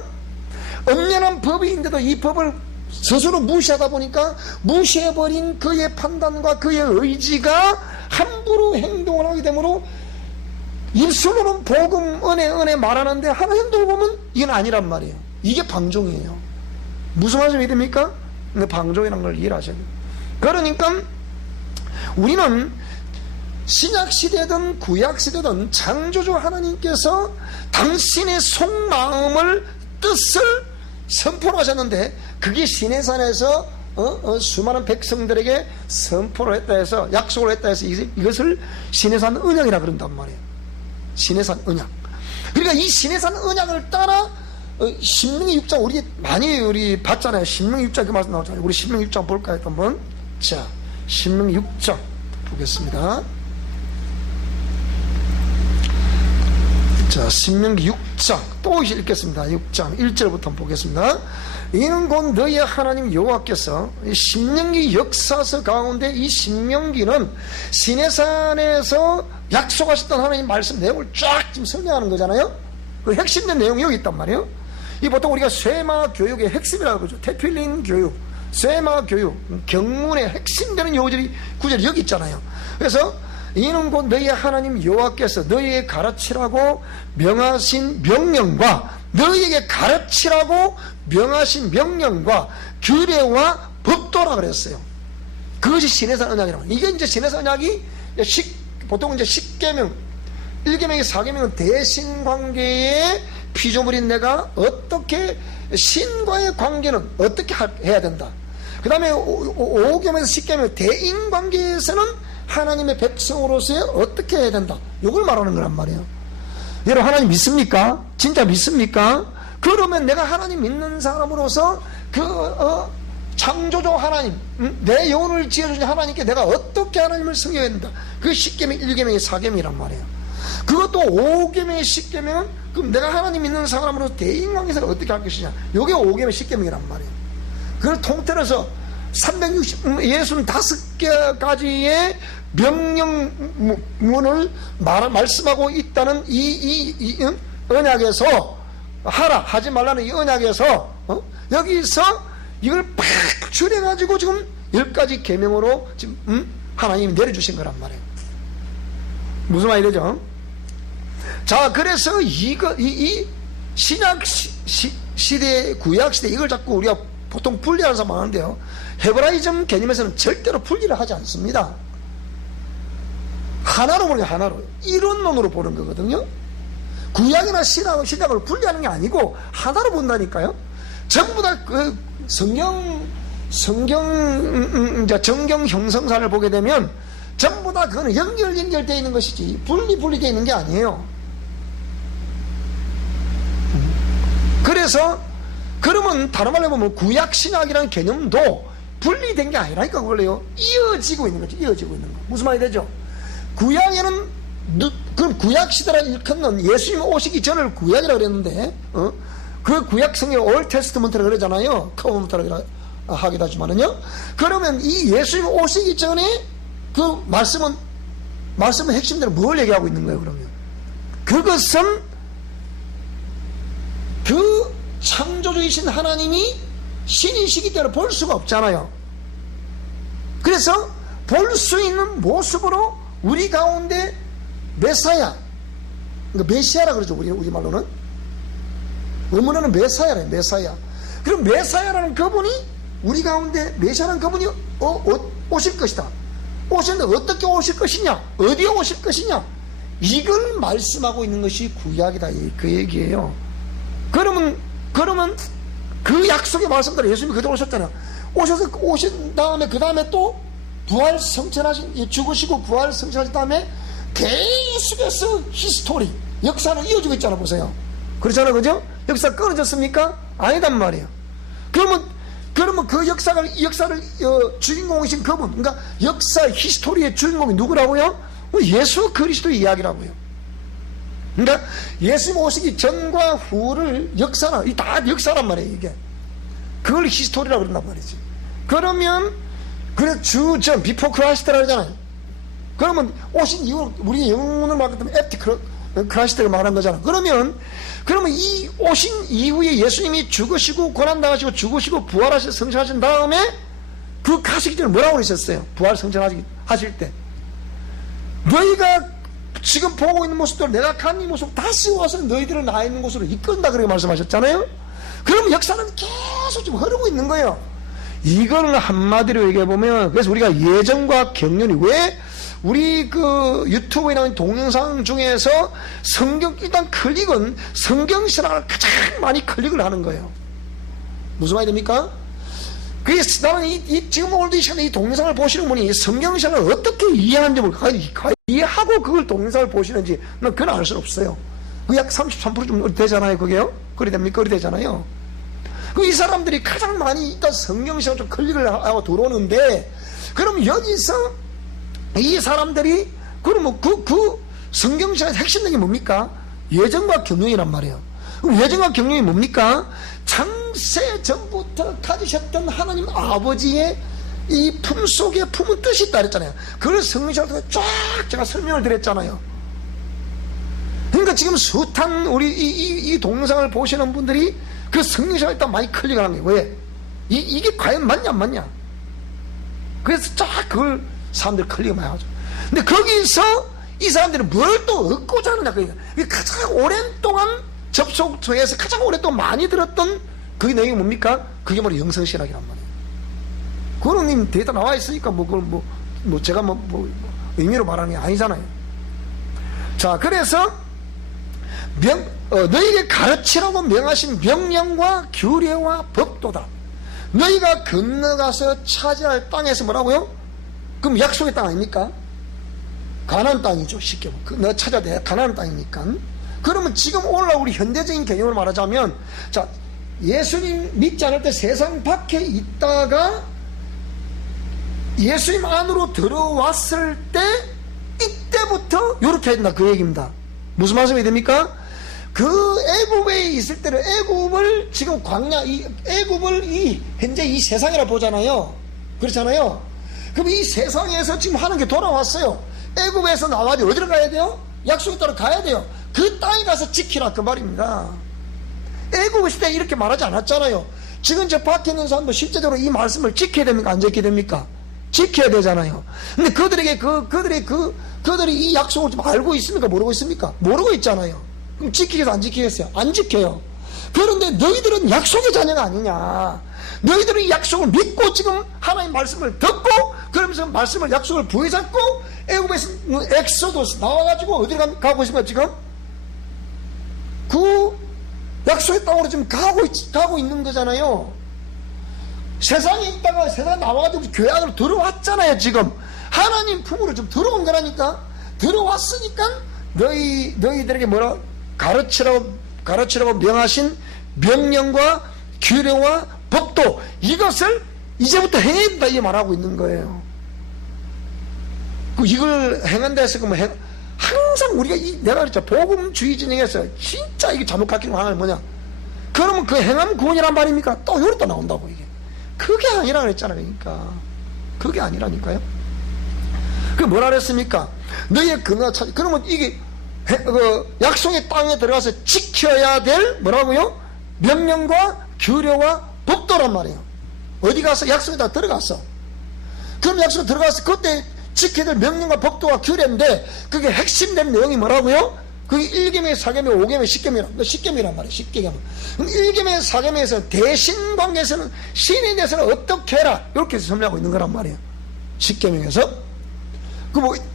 엄연한 법인데도 이 법을 스스로 무시하다 보니까 무시해버린 그의 판단과 그의 의지가 함부로 행동을 하게 되므로 입술로는 복음, 은혜 말하는데 하나 행동을 보면 이건 아니란 말이에요. 이게 방종이에요. 무슨 말씀이 됩니까? 방종이라는 걸 이해하셔야 돼요. 그러니까 우리는 신약시대든 구약시대든 창조주 하나님께서 당신의 속마음을 뜻을 선포하셨는데 그게 시내산에서 수많은 백성들에게 선포를 했다 해서 약속을 했다 해서 이것을 시내산 언약이라 그런단 말이에요. 시내산 언약. 그러니까 이 시내산 언약을 따라 신명기 6장 우리 봤잖아요. 신명기 6장 그 말씀 나오잖아요. 우리 신명기 6장 볼까요? 한번. 자, 신명기 6장 보겠습니다. 자, 신명기 6장 또 읽겠습니다. 6장 1절부터 한번 보겠습니다. 이는 곧 너희의 하나님 여호와께서 신명기 역사서 가운데 이 신명기는 시내산에서 약속하셨던 하나님 말씀 내용을 쫙 지금 설명하는 거잖아요. 그 핵심된 내용이 여기 있단 말이에요. 이 보통 우리가 쇠마 교육의 핵심이라고 그러죠. 테필린 교육, 쇠마 교육, 경문의 핵심되는 구절이 여기 있잖아요. 그래서 이는 곧 너희의 하나님 여호와께서 너희에게 가르치라고 명하신 명령과 너희에게 가르치라고 명하신 명령과 규례와 법도라 그랬어요. 그것이 시내산 언약이라고. 이게 이제 시내산 언약이 보통 이제 10계명, 1계명이 4계명은 대신관계의 피조물인 내가 어떻게 신과의 관계는 어떻게 해야 된다. 그 다음에 5계명에서 10계명 대인관계에서는 하나님의 백성으로서의 어떻게 해야 된다. 이걸 말하는 거란 말이에요. 여러분 하나님 믿습니까? 진짜 믿습니까? 그러면 내가 하나님 믿는 사람으로서 창조주 하나님, 내 영혼을 지어주신 하나님께 내가 어떻게 하나님을 섬겨야 된다. 그게 10계명, 1계명의 4계명이란 말이에요. 그것도 5계명의 10계명은 그럼 내가 하나님 믿는 사람으로서 대인관계에서 어떻게 할 것이냐. 이게 5계명, 10계명이란 말이에요. 그걸 통틀어서 365가지의 명령문을 말씀하고 있다는 이 언약에서 하지 말라는 이 언약에서 여기서 이걸 팍 줄여가지고 지금 10가지 계명으로 지금 하나님이 내려주신 거란 말이에요. 무슨 말이 되죠? 자, 그래서 이 신약 시대, 구약 시대 이걸 자꾸 우리가 보통 분리하는 사람 많은데요. 헤브라이즘 개념에서는 절대로 분리를 하지 않습니다. 하나로 보는 게 하나로 이론론으로 보는 거거든요. 구약이나 신약을 분리하는 게 아니고 하나로 본다니까요. 전부 다 그 정경 형성사를 보게 되면 전부 다 그거는 연결되어 있는 것이지 분리되어 있는 게 아니에요. 그래서 그러면 다른 말로 보면 구약 신약이라는 개념도 분리된 게 아니라니까 원래요. 이어지고 있는 거죠. 이어지고 있는 거. 무슨 말이 되죠? 구약에는 그럼 구약 시대라 일컫는 예수님 오시기 전을 구약이라고 그랬는데 그 구약 성경 올 테스트먼트라고 그러잖아요. 커버먼트라고 하기도 하지만은요. 그러면 이 예수님 오시기 전에 그 말씀은 핵심대로 뭘 얘기하고 있는 거예요? 그러면 그것은 그 창조주이신 하나님이 신이시기 때문에 볼 수가 없잖아요. 그래서 볼 수 있는 모습으로 우리 가운데 메사야, 그러니까 메시아라 그러죠. 우리말로는 원문에는 메사야래요. 메사야. 그럼 메사야라는 그분이 우리 가운데 메시아라는 그분이 오실 것이다. 오셨는데 어떻게 오실 것이냐, 어디에 오실 것이냐, 이걸 말씀하고 있는 것이 구약이다. 그 얘기예요. 그러면 그 약속의 말씀대로 예수님이 그대로 오셨잖아요. 오신 다음에 그 다음에 또 부활 성천하신, 죽으시고 부활 성천하신 다음에 계속해서 히스토리, 역사는 이어지고 있잖아. 보세요. 그렇잖아요. 그죠? 역사 끊어졌습니까? 아니단 말이에요. 그러면 그 역사를 주인공이신 그분, 그러니까 역사 히스토리의 주인공이 누구라고요? 예수 그리스도의 이야기라고요. 그러니까 예수님 오시기 전과 후를 역사나, 이 다 역사란 말이에요. 이게 그걸 히스토리라고 그런단 말이지. 그러면 그래 주전 비포 크라이스트라고 하잖아요. 그러면 오신 이후 우리 영문을 말하면 크라이스트가 말한 거잖아. 그러면 이 오신 이후에 예수님이 죽으시고 고난당하시고 죽으시고 부활하셔서 성천하신 다음에 그 가시기 전에 뭐라고 그러셨어요? 부활 성천하실 때 너희가 지금 보고 있는 모습대로 내가 간 이 모습 다시 와서 너희들을 나 있는 곳으로 이끈다 그렇게 말씀하셨잖아요. 그러면 역사는 계속 지금 흐르고 있는 거예요. 이걸 한마디로 얘기해 보면, 그래서 우리가 예전과 경륜이, 왜 우리 그 유튜브에 나오는 동영상 중에서 성경, 일단 클릭은 성경신학을 가장 많이 클릭을 하는 거예요. 무슨 말이 됩니까? 그래서 나는 지금 오늘도 이 시간에 이 동영상을 보시는 분이 성경신학을 어떻게 이해하는지 이해하고 그걸 동영상을 보시는지 난 그건 알 수는 없어요. 그 약 33% 좀 되잖아요, 그게요? 그래 됩니까? 그래 되잖아요. 이 사람들이 가장 많이 일단 성경신학을 좀 클릭을 하고 들어오는데, 그럼 여기서 이 사람들이 그러면 그 성경신학의 핵심적인 게 뭡니까? 예전과 경륜이란 말이에요. 그럼 예전과 경륜이 뭡니까? 창세 전부터 가지셨던 하나님 아버지의 이 품 속에 품은 뜻이 있다 그랬잖아요. 그걸 성경신학을 쫙 제가 설명을 드렸잖아요. 그러니까 지금 숱한 우리 이 동영상을 보시는 분들이 그 성경신학을 일단 많이 클릭을 하는 거예요. 왜? 이게 과연 맞냐 안 맞냐? 그래서 쫙 그걸 사람들이 클릭을 많이 하죠. 근데 거기서 이 사람들이 뭘 또 얻고자 하느냐, 그러니까 가장 오랜 동안 접속처에서 가장 오랫동안 많이 들었던 그게 내용이 뭡니까? 그게 바로 영성신학이란 말이에요. 그거는 데이터 나와 있으니까 그걸 제가 의미로 말하는 게 아니잖아요. 자, 그래서 너희에게 가르치라고 명하신 명령과 규례와 법도다. 너희가 건너가서 차지할 땅에서 뭐라고요? 그럼 약속의 땅 아닙니까? 가나안 땅이죠. 쉽게 너 찾아야 돼. 가나안 땅이니까. 그러면 지금 오늘날 우리 현대적인 개념을 말하자면, 자, 예수님 믿지 않을 때 세상 밖에 있다가 예수님 안으로 들어왔을 때 이때부터 이렇게 해야 된다, 그 얘기입니다. 무슨 말씀이 됩니까? 그 애굽에 있을 때는 애굽을 지금 광야, 애굽을 현재 이 세상이라 보잖아요. 그렇잖아요. 그럼 이 세상에서 지금 하는 게 돌아왔어요. 애굽에서 나와야 어디로 가야 돼요? 약속에 따라 가야 돼요. 그 땅에 가서 지키라, 그 말입니다. 애굽 있을 때 이렇게 말하지 않았잖아요. 지금 저 밖에 있는 사람도 실제적으로 이 말씀을 지켜야 됩니까? 안 지켜야 됩니까? 지켜야 되잖아요. 근데 그들이 이 약속을 좀 알고 있습니까? 모르고 있습니까? 모르고 있잖아요. 그럼 지키겠어요? 안 지키겠어요? 안 지켜요. 그런데 너희들은 약속의 자녀가 아니냐. 너희들은 이 약속을 믿고 지금 하나님 말씀을 듣고, 그러면서 말씀을 약속을 부여잡고 애굽에서 엑소도스 나와가지고 어디로 가고 있습니까? 지금 그 약속의 땅으로 지금 가고 있는 거잖아요. 세상에 있다가 세상에 나와가지고 교회 안으로 들어왔잖아요. 지금 하나님 품으로 좀 들어온 거라니까. 들어왔으니까 너희들에게 뭐라 가르치라고 명하신 명령과 규례와 법도, 이것을 이제부터 행해야 된다, 이 말하고 있는 거예요. 이걸 행한다 해서 그러면 항상 우리가 내가 그랬죠. 복음주의 진영에서 진짜 이게 잘못 가르치는 거 하나는 뭐냐? 그러면 그 행하면 구원이란 말입니까? 또 요리 또 나온다고, 이게. 그게 아니라 그랬잖아. 그러니까 그게 아니라니까요. 그 뭐라 그랬습니까? 너희의 근거가 그러면 이게 약속의 땅에 들어가서 지켜야 될 뭐라고요? 명령과 규례와 법도란 말이에요. 어디 가서 약속에다 들어갔어. 그럼 약속에 들어가서 그때 지켜야 될 명령과 법도와 규례인데, 그게 핵심된 내용이 뭐라고요? 그게 1계명, 4계명, 5계명, 10계명이란 말이에요. 10계명. 그럼 1계명, 4계명에서 대신관계에서는 신에 대해서는 어떻게 해라, 이렇게 설명하고 있는 거란 말이에요. 10계명에서.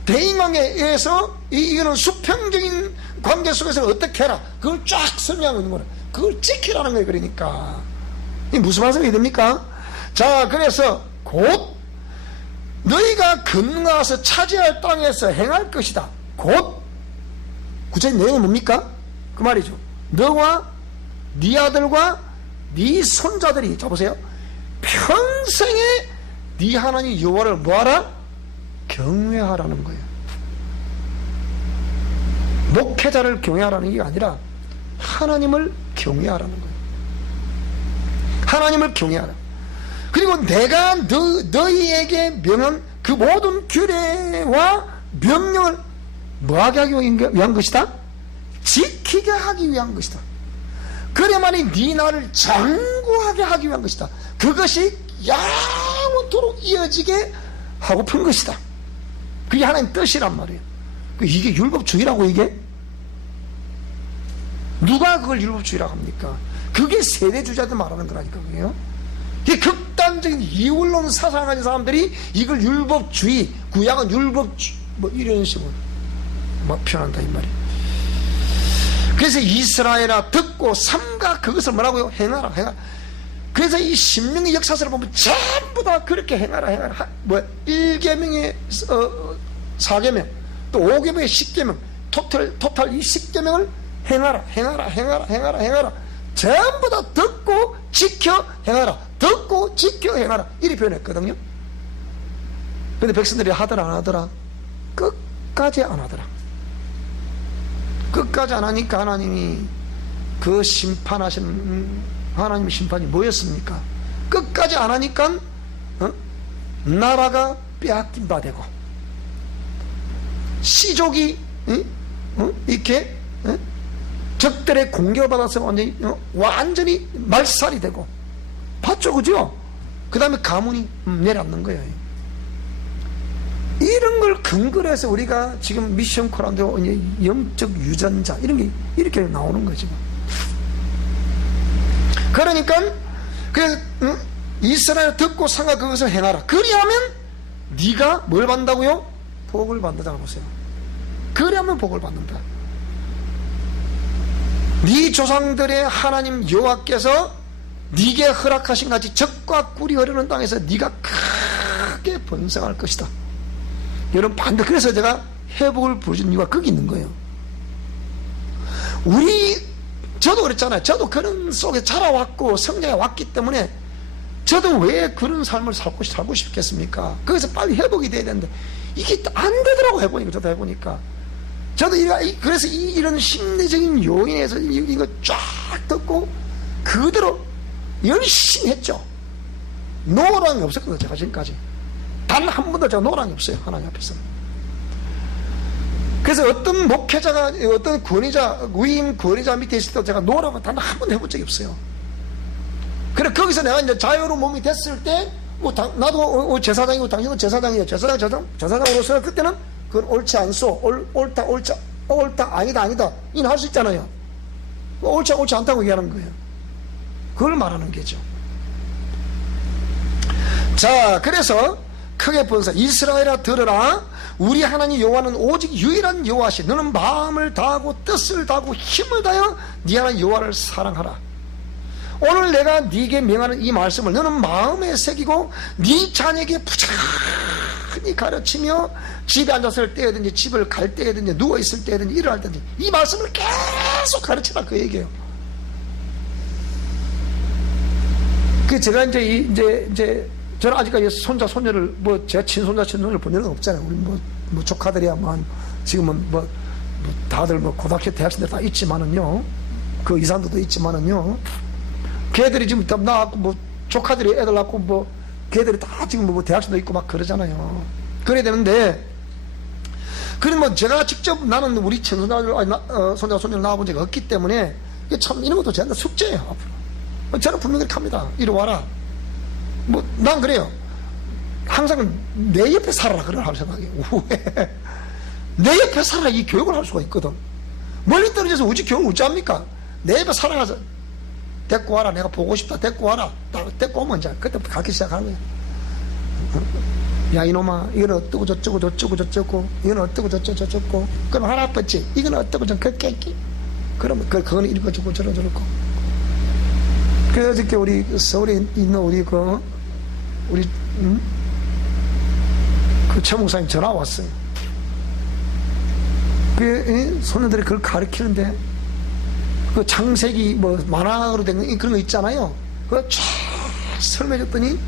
대인관계에서 이거는 수평적인 관계 속에서는 어떻게 해라, 그걸 쫙 설명하고 있는 거예요. 그걸 지키라는 거예요. 그러니까 이게 무슨 말씀이 됩니까? 자, 그래서 곧 너희가 건너가서 차지할 땅에서 행할 것이다. 곧 구체적인 내용은 뭡니까? 그 말이죠. 너와 네 아들과 네 손자들이, 자 보세요, 평생에 네 하나님 여호와를 뭐하라? 경외하라는 거예요. 목회자를 경외하라는 게 아니라 하나님을 경외하라는 거예요. 하나님을 경외하라. 그리고 내가 너희에게 명한 그 모든 규례와 명령을 뭐하게 하기 위한 것이다? 지키게 하기 위한 것이다. 그래만이 네 나를 장구하게 하기 위한 것이다. 그것이 영원토록 이어지게 하고픈 것이다. 그게 하나님 뜻이란 말이에요. 이게 율법주의라고. 이게 누가 그걸 율법주의라고 합니까? 그게 세대주자들 말하는 거라니까. 그게요. 이 극단적인 이율론 사상을 가진 사람들이 이걸 율법주의, 구약은 율법주의 뭐 이런 식으로 막 표현한다 이 말이에요. 그래서 이스라엘아 듣고 삼가 그것을 뭐라고요? 행하라, 행하라. 그래서 이 신명의 역사서를 보면 전부 다 그렇게 행하라, 행하라. 뭐 1계명의 4계명, 또 5계명의 10계명, 토탈 이 10계명을 행하라, 행하라, 행하라, 행하라, 행하라. 전부 다 듣고 지켜 행하라, 듣고 지켜 행하라, 이렇게 표현했거든요. 근데 백성들이 하더라 안 하더라? 끝까지 안 하더라. 끝까지 안 하니까 하나님이 그 심판하신 하나님의 심판이 뭐였습니까? 끝까지 안 하니까 나라가 빼앗긴 바 되고 시족이 이렇게 적들의 공격을 받아서 완전히 말살이 되고 봤죠, 그죠? 그 다음에 가문이 내려앉는 거예요. 이런 걸 근거로 해서 우리가 지금 미션 코란데 영적 유전자 이런 게 이렇게 나오는 거지. 그러니까 그래서 이스라엘 듣고 상가 그것을 행하라. 그리하면 네가 뭘 받는다고요? 복을 받는다고 보세요. 그리하면 복을 받는다. 네 조상들의 하나님 여호와께서 네게 허락하신 같이 적과 꿀이 흐르는 땅에서 네가 크게 번성할 것이다. 여러분 반대. 그래서 제가 회복을 부르신 이유가 거기 있는 거예요. 저도 그랬잖아요. 저도 그런 속에 자라왔고 성장해 왔기 때문에 저도 왜 그런 삶을 살고 싶겠습니까? 거기서 빨리 회복이 돼야 되는데 이게 안 되더라고. 해보니까 저도 해보니까 저도 그래서 이런 심리적인 요인에서 이거 쫙 듣고 그대로 열심히 했죠. 노랑이 없었거든요. 제가 지금까지 단 한 번도 제가 노랑이 없어요. 하나님 앞에서. 그래서 어떤 목회자가 어떤 권위자 위임 권위자 밑에 있을 때 제가 노랑을 단 한 번도 해본 적이 없어요. 그래 거기서 내가 이제 자유로운 몸이 됐을 때 뭐 나도 제사장이고 당신은 제사장이에요. 제사장으로서 그때는 그건 옳지 않소. 옳다 아니다 이는 수 있잖아요. 옳지 않다고 얘기하는 거예요. 그걸 말하는 게죠. 자, 그래서 크게 번사 이스라엘아 들으라. 우리 하나님 여호와는 오직 유일한 여호와시. 너는 마음을 다하고 뜻을 다하고 힘을 다하여 네 하나님 여호와를 사랑하라. 오늘 내가 네게 명하는 이 말씀을 너는 마음에 새기고 네 자녀에게 부지런히 가르치며 집에 앉았을 때든지 집을 갈 때든지 누워있을 때든지 일어날 때든지 이 말씀을 계속 가르치라 그 얘기예요. 그 제가 이제 저는 아직까지 손자 손녀를 제가 친손자 친손녀를 본 적은 없잖아요. 우리 뭐 조카들이야 지금은 다들 고등학교 대학생들 다 있지만은요. 그 이산도도 있지만은요. 걔들이 지금 다 나왔고 조카들이 애들 낳고 걔들이 다 지금 대학생도 있고 막 그러잖아요. 그래야 되는데 그럼 제가 직접 나는 우리 친손자를 손자 손녀를 낳아본 적이 없기 때문에 이게 참 이런 것도 저한테 숙제예요. 앞으로 저는 분명히 가입니다. 이리 와라. 난 그래요. 항상 내 옆에 살아라 그래 할 생각이에요. 왜? 내 옆에 살아라 이 교육을 할 수가 있거든. 멀리 떨어져서 우리 교육을 어찌합니까? 내 옆에 살아가서 데리고 와라. 내가 보고 싶다. 데리고 와라. 데리고 오면 이제 그때부터 가르치기 시작하는 거야. 야 이놈아 이건 어떠고 저쩌고 이건 어떠고 저쩌고 그럼 하나 뻗지 이건 어떠고 저쩌고 그러면 그거는 이거 저거 저러고 그래서 어저께 우리 서울에 있는 우리 그 최 목사님 전화 왔어요. 그 손님들이 그걸 가르치는데 그 창세기 만화로 된 그런 거 있잖아요. 그거 쫙 설명해줬더니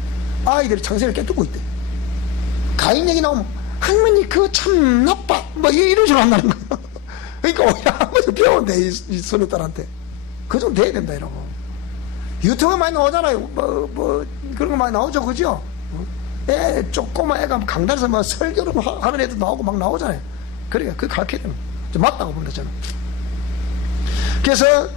아이들이 창세기를 깨뜨고 있대. 가인 얘기 나오면 할머니 그거 참 나빠 이런 식으로 한다는 거야. 그러니까 우리 아버지 배운대 이 손녀딸한테. 그 정도 돼야 된다 이러고. 유튜브에 많이 나오잖아요. 그런 거 많이 나오죠, 그죠? 조그만 애가 강단에서 설교를 하는 애도 나오고 막 나오잖아요. 그러니까 그거 가르쳐야 되는 맞다고 본다 저는. 그래서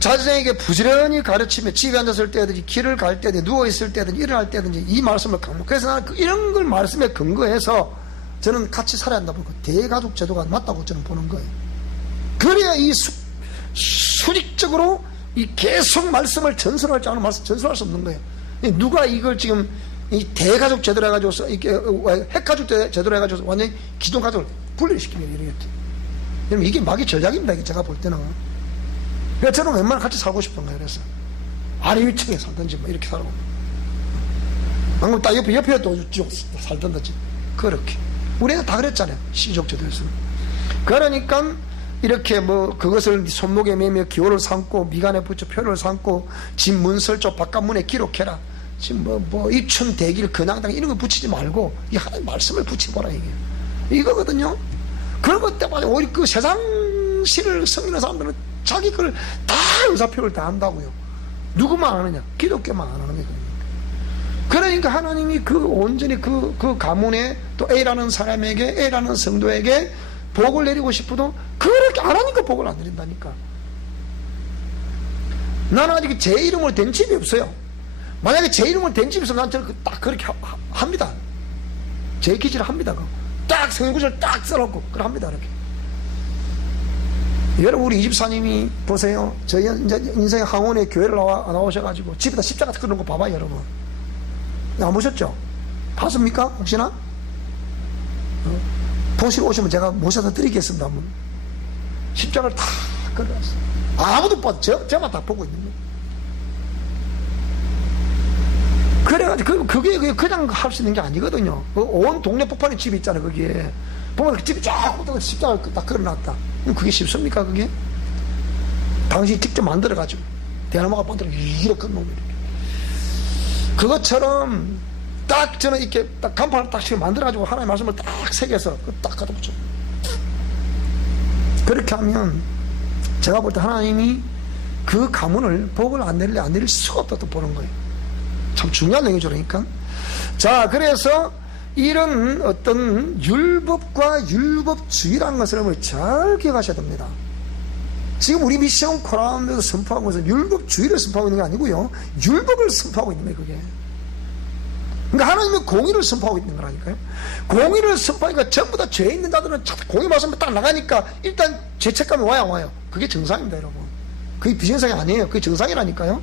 자녀에게 부지런히 가르치며 집에 앉았을 때든지 길을 갈 때든지 누워있을 때든지 일어날 때든지 이 말씀을 강조. 그래서 나는 이런 걸 말씀에 근거해서 저는 같이 살아야 한다고 보고 대가족 제도가 맞다고 저는 보는 거예요. 그래야 이 수직적으로 이 계속 말씀을 전설할 줄 아는 말씀 전설할 수 없는 거예요. 누가 이걸 지금 이 대가족 제도로 해가지고서 이게 핵가족 제도로 해가지고 완전히 기존 가족을 분리시키면 이러겠죠. 여러분 이게 마귀 전략입니다. 이게 제가 볼 때는. 그래서 저는 웬만하면 같이 살고 싶은 거예요. 그래서 아래 위층에 살든지 뭐 이렇게 살고 방금 딱 옆에 또 살든지 그렇게 우리는 다 그랬잖아요. 시족 제도에서는. 그러니까 이렇게 뭐 그것을 손목에 매며 기호를 삼고 미간에 붙여 표를 삼고 집 문설조 바깥문에 기록해라. 지금 뭐 입춘 대길 근황당 이런 거 붙이지 말고 이 하나님 말씀을 붙여보라 이게 이거거든요. 그런 것 때문에 오히려 그 세상 시를 섬기는 사람들은 자기 걸 다 의사표를 다 한다고요. 누구만 안 하느냐? 기독교만 안 하는 거예요. 그러니까 하나님이 그 온전히 그 가문에 또 A라는 사람에게 A라는 성도에게 복을 내리고 싶어도 그렇게 안 하니까 복을 안 내린다니까. 나는 아직 제 이름으로 된 집이 없어요. 만약에 제 이름으로 된 집이 있으면 난 딱 그렇게 합니다. 제 기지를 합니다. 딱 성구절 딱 써놓고 그걸 합니다. 이렇게. 여러분 우리 이집사님이 보세요. 저희 이제 인생의 항원에 교회를 나오셔가지고 집에다 십자가 끊는 거 봐봐요. 여러분 안 보셨죠? 봤습니까? 혹시나? 보시러 오시면 제가 모셔서 드리겠습니다. 한번. 십자가를 다 끊어놨어요. 아무도 못 봐도 저만 다 보고 있는 거예요. 그래가지고 그게 그냥 할 수 있는 게 아니거든요. 온 동네 폭발의 집이 있잖아요. 거기에 보면 그 집이 쫙 십자가를 딱 걸어놨다. 그게 쉽습니까? 그게? 당신이 직접 만들어가지고 대나무가 만들어 이렇게 끊는 거예요. 그것처럼 딱 저는 이렇게 딱 간판을 딱 만들어가지고 하나님의 말씀을 딱 새겨서 딱 갖다 붙여. 그렇게 하면 제가 볼 때 하나님이 그 가문을 복을 안 내릴 수가 없다고 보는 거예요. 참 중요한 내용이죠. 그러니까 자, 그래서 이런 어떤 율법과 율법주의라는 것을 여러분 잘 기억하셔야 됩니다. 지금 우리 미션 코란에서 선포하고 있어서 율법주의를 선포하고 있는 게 아니고요, 율법을 선포하고 있는 거예요. 그게 그러니까 하나님은 공의를 선포하고 있는 거라니까요. 공의를 선포하니까 전부 다 죄 있는 자들은 공의 말씀에 딱 나가니까 일단 죄책감이 와요. 그게 정상입니다. 여러분 그게 비정상이 아니에요. 그게 정상이라니까요.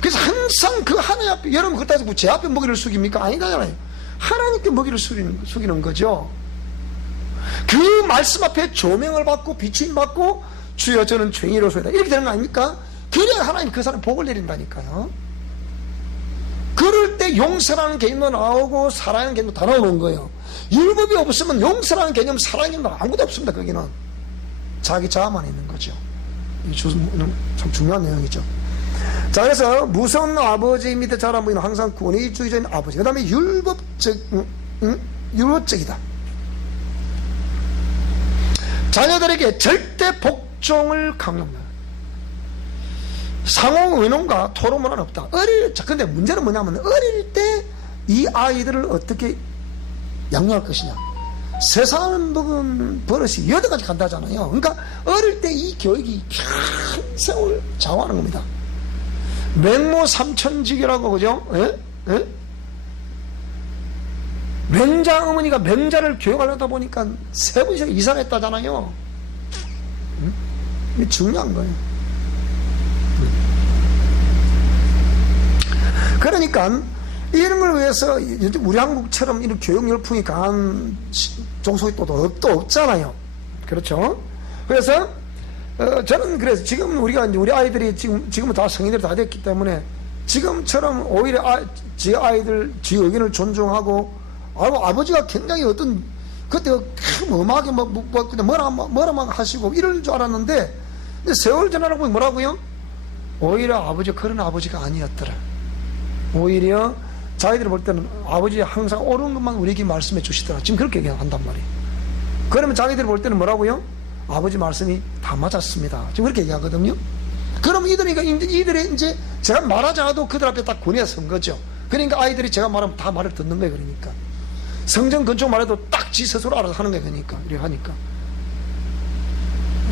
그래서 항상 그 하나님 앞에, 여러분 그렇다고 제 앞에 먹이를 숙입니까? 아니잖아요. 하나님께 먹이를 숙이는 거죠. 그 말씀 앞에 조명을 받고 비추임 받고 주여 저는 죄인으로소이다 이렇게 되는 거 아닙니까? 그래야 하나님 그 사람 복을 내린다니까요. 그럴 때 용서라는 개념도 나오고 사랑하는 개념도 다 나오는 거예요. 율법이 없으면 용서라는 개념, 사랑하는 개념도 아무것도 없습니다. 거기는 자기 자아만 있는 거죠. 참 중요한 내용이죠. 자, 그래서 무서운 아버지 밑에 자란 분은 항상 권위주의적인 아버지. 그 다음에 율법적이다. 자녀들에게 절대 복종을 강요합니다. 상호의논과 토론문화는 없다. 근데 문제는 뭐냐면 어릴 때 이 아이들을 어떻게 양육할 것이냐. 세상을 먹은 버릇이 8가지 간다잖아요. 그러니까 어릴 때 이 교육이 평생을 좌우하는 겁니다. 맹모 삼천직이라고 그죠? 맹자 어머니가 맹자를 교육하려다 보니까 3번씩 이사를 했다잖아요. 이게 중요한 거예요. 그러니까 이런 걸 위해서 우리 한국처럼 이런 교육 열풍이 강한 종속이 또 없잖아요. 그렇죠? 그래서 저는 그래서 지금 우리 아이들이 지금은 다 성인들이 다 됐기 때문에 지금처럼 오히려 제 아이들 제 의견을 존중하고 아버지가 굉장히 어떤 그때 엄하게 그냥 뭐라만 하시고 이럴 줄 알았는데 근데 세월 지나고 보면 뭐라고요? 오히려 아버지가 그런 아버지가 아니었더라. 오히려 자기들이 볼 때는 아버지 항상 옳은 것만 우리에게 말씀해 주시더라. 지금 그렇게 얘기한단 말이에요. 그러면 자기들이 볼 때는 뭐라고요? 아버지 말씀이 다 맞았습니다. 지금 그렇게 얘기하거든요. 그럼 이들이 이제 제가 말하지 않아도 그들 앞에 딱 권위가 선 거죠. 그러니까 아이들이 제가 말하면 다 말을 듣는 거예요. 그러니까 성경 근처 말해도 딱 지 스스로 알아서 하는 거예요. 그러니까 이렇게 하니까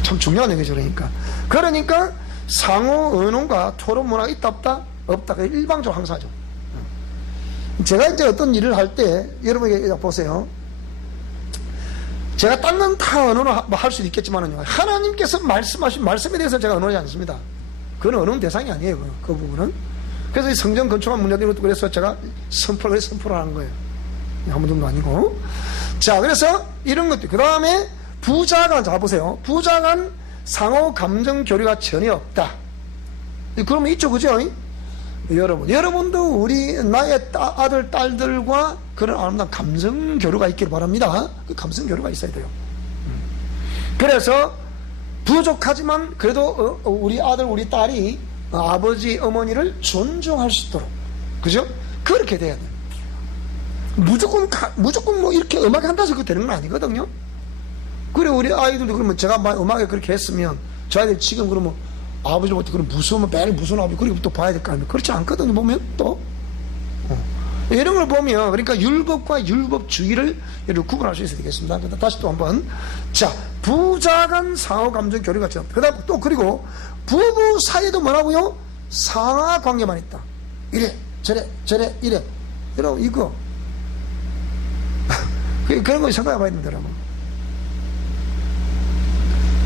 참 중요한 얘기죠. 그러니까 상호 의논과 토론 문화가 있다 없다? 없다. 일방적으로 항상 하죠. 제가 이제 어떤 일을 할 때 여러분에게 보세요. 제가 딴 건 다 의논을 할 수도 있겠지만은요, 하나님께서 말씀하신 말씀에 대해서 제가 의논하지 않습니다. 그건 의논 대상이 아니에요. 그 부분은. 그래서 이 성전 건축한 문제들도 그래서 제가 선포를 하는 거예요. 아무 정도 아니고. 자, 그래서 이런 것들. 그 다음에 부자 간 보세요. 부자 간 상호 감정 교류가 전혀 없다. 그러면 있죠, 그죠? 여러분도 나의 아들, 딸들과 그런 아름다운 감정 교류가 있기를 바랍니다. 그 감정 교류가 있어야 돼요. 그래서 부족하지만 그래도 우리 아들, 우리 딸이 아버지, 어머니를 존중할 수 있도록, 그죠? 그렇게 돼야 돼요. 무조건 뭐 이렇게 음악에 한다고 해서 되는 건 아니거든요. 그래, 우리 아이들도 그러면 제가 음악에 그렇게 했으면 저 아이들 지금 그러면 아버지로부터 그럼 무서우면 매일 무서운 아버지 그리고 또 봐야 될 거 아닙니까? 그렇지 않거든요. 보면 또 이런 걸 보면 그러니까 율법과 율법주의를 구분할 수 있어야 되겠습니다. 다시 또 한번 자, 부자 간 상호 감정 교류가 전. 그다음 또 그리고 부부 사이에도 뭐라고요? 상하 관계만 있다. 이래 저래 이래. 여러분 이거 그런 거 생각해 봐야 됩니다. 여러분.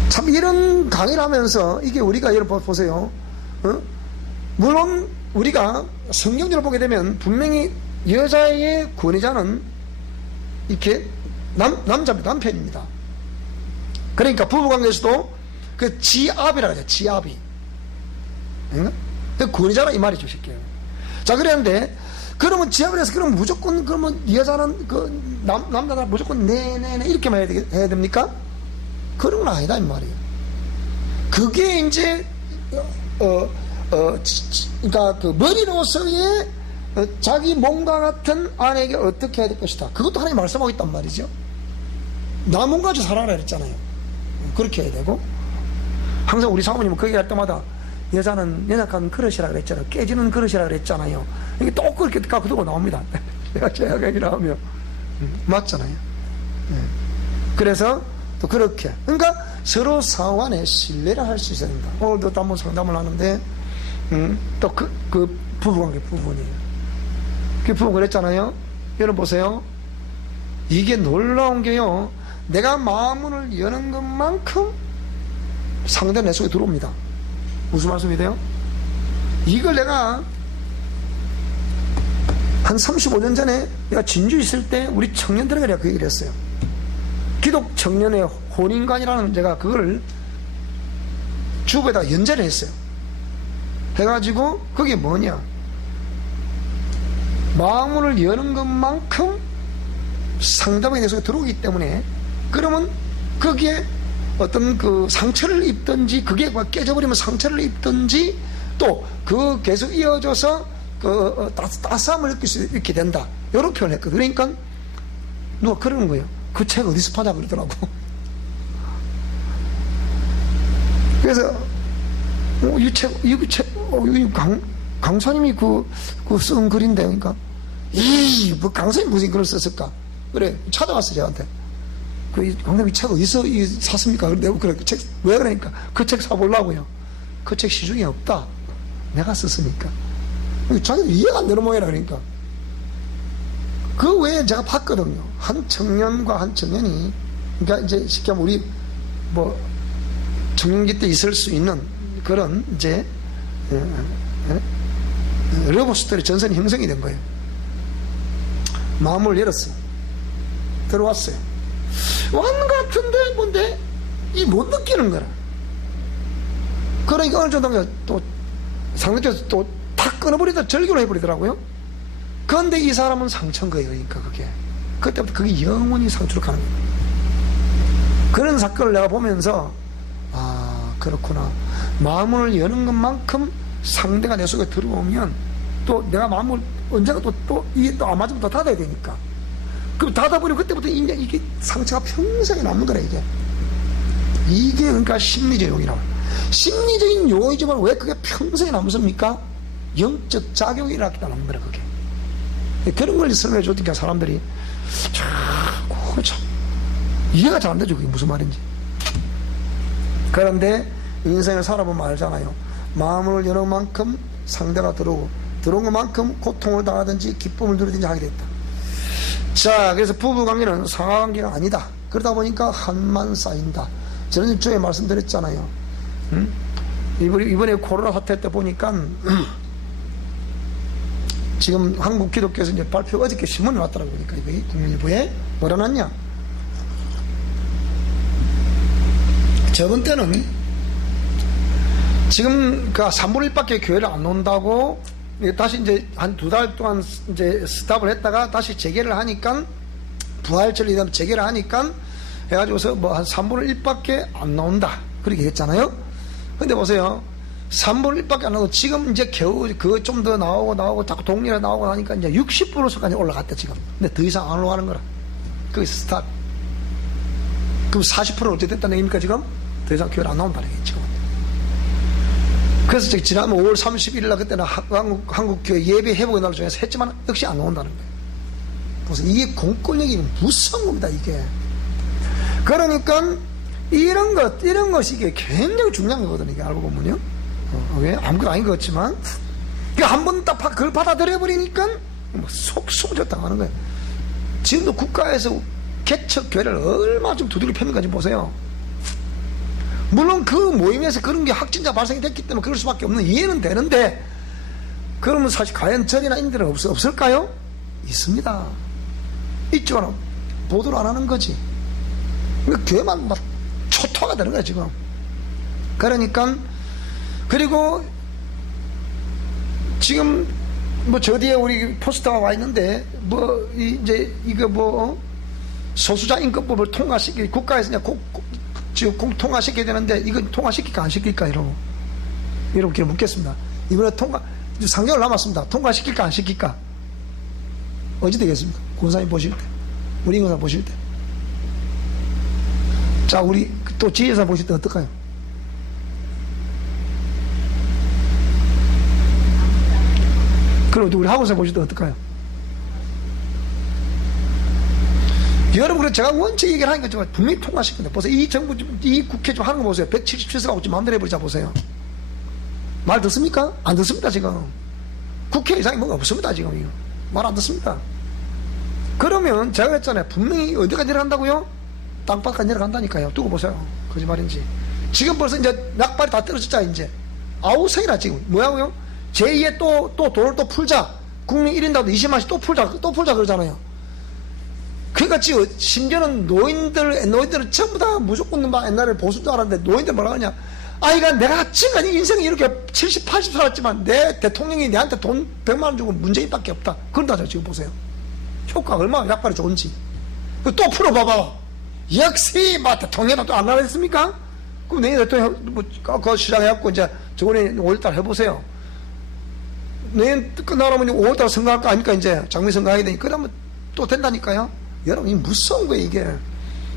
참 이런 강의를 하면서 이게 우리가 여러분 보세요. 물론 우리가 성경적으로 보게 되면 분명히 여자의 권위자는 이렇게 남자입니다. 남편입니다. 그러니까 부부관계에서도 그 지압이라고 하죠. 지압이. 그 권위자라 이 말이죠. 쉽게. 자, 그랬는데 그러면 지압을 해서 그러면 무조건 그러면 여자는 그 남자가 무조건 네네네 이렇게만 해야 됩니까? 그런 건 아니다 이 말이에요. 그게 이제 그러니까 그 머리로서의 자기 몸과 같은 아내에게 어떻게 해야 될 것이다. 그것도 하나님 말씀하고 있단 말이죠. 나 몸 가지고 살아라 그랬잖아요. 그렇게 해야 되고 항상 우리 사모님은 그 얘기할 때마다 여자는 연약한 그릇이라 그랬잖아요. 깨지는 그릇이라 그랬잖아요. 이게 또 그렇게 갖고 들고 나옵니다. 내가 제가 얘기 나오면 맞잖아요. 그래서 또 그렇게 그러니까 서로 상호 간에 신뢰를 할 수 있어야 된다. 오늘도 또 한번 상담을 하는데 또 그 부부관계 부분이에요. 그 부부 그랬잖아요. 여러분 보세요. 이게 놀라운 게요. 내가 마음문을 여는 것만큼 상대는 내 속에 들어옵니다. 무슨 말씀이 돼요? 이걸 내가 한 35년 전에 내가 진주 있을 때 우리 청년들에게 내가 그 얘기를 했어요. 기독 청년의 혼인관이라는 제가 그걸 주부에다가 연재를 했어요. 해가지고 그게 뭐냐, 마음을 여는 것만큼 상담이 내 속에 들어오기 때문에 그러면 거기에 어떤 그 상처를 입든지 그게 깨져버리면 상처를 입든지 또 그 계속 이어져서 그 따스함을 느낄 수 있게 된다. 이런 표현을 했거든요. 그러니까 누가 그러는 거예요. 그 책 어디서 파냐 그러더라고. 그래서 이 책 강사님이 쓴 글인데, 그러니까 뭐 강사님이 무슨 글을 썼을까? 그래 찾아왔어 저한테. 강사님 이 책 어디서 샀습니까? 내가 그래 그 책 왜 그러니까 그 책 사보려고요. 그 책 시중에 없다. 내가 썼으니까. 자기도 이해가 안 되는 모양이라 그러니까. 그 외에 제가 봤거든요. 한 청년과 한 청년이, 그러니까 이제 쉽게 하면 우리 뭐 청년기 때 있을 수 있는 그런 이제 러브스토리 전선이 형성이 된 거예요. 마음을 열었어요. 들어왔어요. 왕 같은데 뭔데 이 못 느끼는 거라. 그러니까 어느 정도가 또 상대적으로 또 탁 끊어버리다 절교를 해버리더라고요. 그런데 이 사람은 상처인 거예요. 그러니까 그때부터 그게 영원히 상처로 가는 거예요. 그런 사건을 내가 보면서 아 그렇구나. 마음을 여는 것만큼 상대가 내 속에 들어오면 또 내가 마음을 언젠가 또 안 맞으면 또 닫아야 되니까. 그럼 닫아버리면 그때부터 이게 상처가 평생에 남는 거라 이게 그러니까 심리적 용이라고. 심리적인 용이지만 왜 그게 평생에 남습니까? 영적 작용이 이렇게 남는 거라 그게. 그런 걸 설명해 주니까 사람들이 참 이해가 잘 안 되죠. 그게 무슨 말인지. 그런데 인생을 살아보면 알잖아요. 마음을 여는 만큼 상대가 들어온 것만큼 고통을 당하든지 기쁨을 누리든지 하게 됐다. 자, 그래서 부부관계는 상하관계가 아니다. 그러다 보니까 한만 쌓인다. 저는 주에 말씀드렸잖아요. 이번에 코로나 사태 때 보니까 지금 한국 기독교에서 이제 발표 어저께 신문에 났더라고. 보니까 이거 국민일보에 뭐라 났냐? 저번 때는 지금 그 3분의 1밖에 교회를 안 온다고 다시 이제 한 2달 동안 이제 스탑을 했다가 다시 재개를 하니까 부활절이 되면 재개를 하니까 해가지고서 뭐 한 3분의 1밖에 안 나온다. 그렇게 했잖아요. 근데 보세요. 3분의 1밖에 안 나오고 지금 이제 겨우 그거 좀 더 나오고 자꾸 동료가 나오고 하니까 이제 60%까지 올라갔다 지금. 근데 더 이상 안 올라가는 거라. 거기서 스탑. 그럼 40%는 어떻게 됐다는 얘기입니까 지금? 더 이상 교회를 안 나온다는 얘기 지금. 그래서 지난 5월 31일 날 그때는 한국교회 예배 회복의 날 중에서 했지만 역시 안 나온다는 거예요. 그래서 이게 공권력이 무서운 겁니다 이게. 그러니까 이런 것이 이게 굉장히 중요한 거거든요. 이게 알고 보면요. 왜? 아무것도 아닌 것 같지만 한 번 딱 그걸 받아들여 버리니까 속 젖당하는 거예요. 지금도 국가에서 개척 교회를 얼마나 좀 두드려 팹니까 지금 보세요. 물론 그 모임에서 그런 게 확진자 발생이 됐기 때문에 그럴 수밖에 없는 이해는 되는데, 그러면 사실 과연 절이나 인들은 없을까요? 있습니다. 있지만 보도를 안 하는 거지. 교회만 막 초토화가 되는 거야 지금. 그러니까 그리고 지금 뭐 저 뒤에 우리 포스터가 와 있는데 뭐 이제 이거 뭐 소수자 인권법을 통과시키 국가에서 그냥 지금 통과시켜야 되는데 이건 통과시킬까 안 시킬까 이렇게 묻겠습니다. 이번에 이제 3개월 남았습니다. 통과시킬까 안 시킬까? 어찌 되겠습니까? 권사님 보실 때, 우리 권사 보실 때. 자, 우리 또 지혜사 보실 때 어떨까요? 그럼 우리 학원사 보실 때 어떨까요? 여러분, 그래서 제가 원칙 얘기를 하니까 제가 분명히 통과시킵니다. 보세요. 이 정부, 이 국회 좀 하는 거 보세요. 177석하고 좀 마음대로 해버리자 보세요. 말 듣습니까? 안 듣습니다, 지금. 국회 이상이 뭐가 없습니다, 지금. 이거. 말 안 듣습니다. 그러면 제가 했잖아요. 분명히 어디까지 내려간다고요? 땅바닥까지 내려간다니까요. 두고 보세요. 거짓말인지. 지금 벌써 이제 낙발이 다 떨어졌자, 이제. 아우성이라 지금. 뭐야고요? 제2의 또 돈을 또 풀자. 국민 1인당도 20만씩 또 풀자 그러잖아요. 그러니까 지금 심지어는 노인들은 전부 다 무조건 막 옛날에 보수인 줄 알았는데 노인들 뭐라 하냐. 아이가 내가 지금 인생이 이렇게 70, 80 살았지만 내 대통령이 내한테 돈 100만 원 주고 문재인밖에 없다. 그런다죠. 지금 보세요. 효과가 얼마나 약발이 좋은지. 또 풀어봐봐. 역시 막 대통령이 또 안 나랬습니까? 그럼 내년 대통령 그거 시작해갖고 이제 저번에 5월달 해보세요. 내년 끝나면 5월달 선거할 거 아닙니까? 이제 장미 선거하게 되니까 그러면 또 된다니까요. 여러분, 이 무서운 거예요, 이게.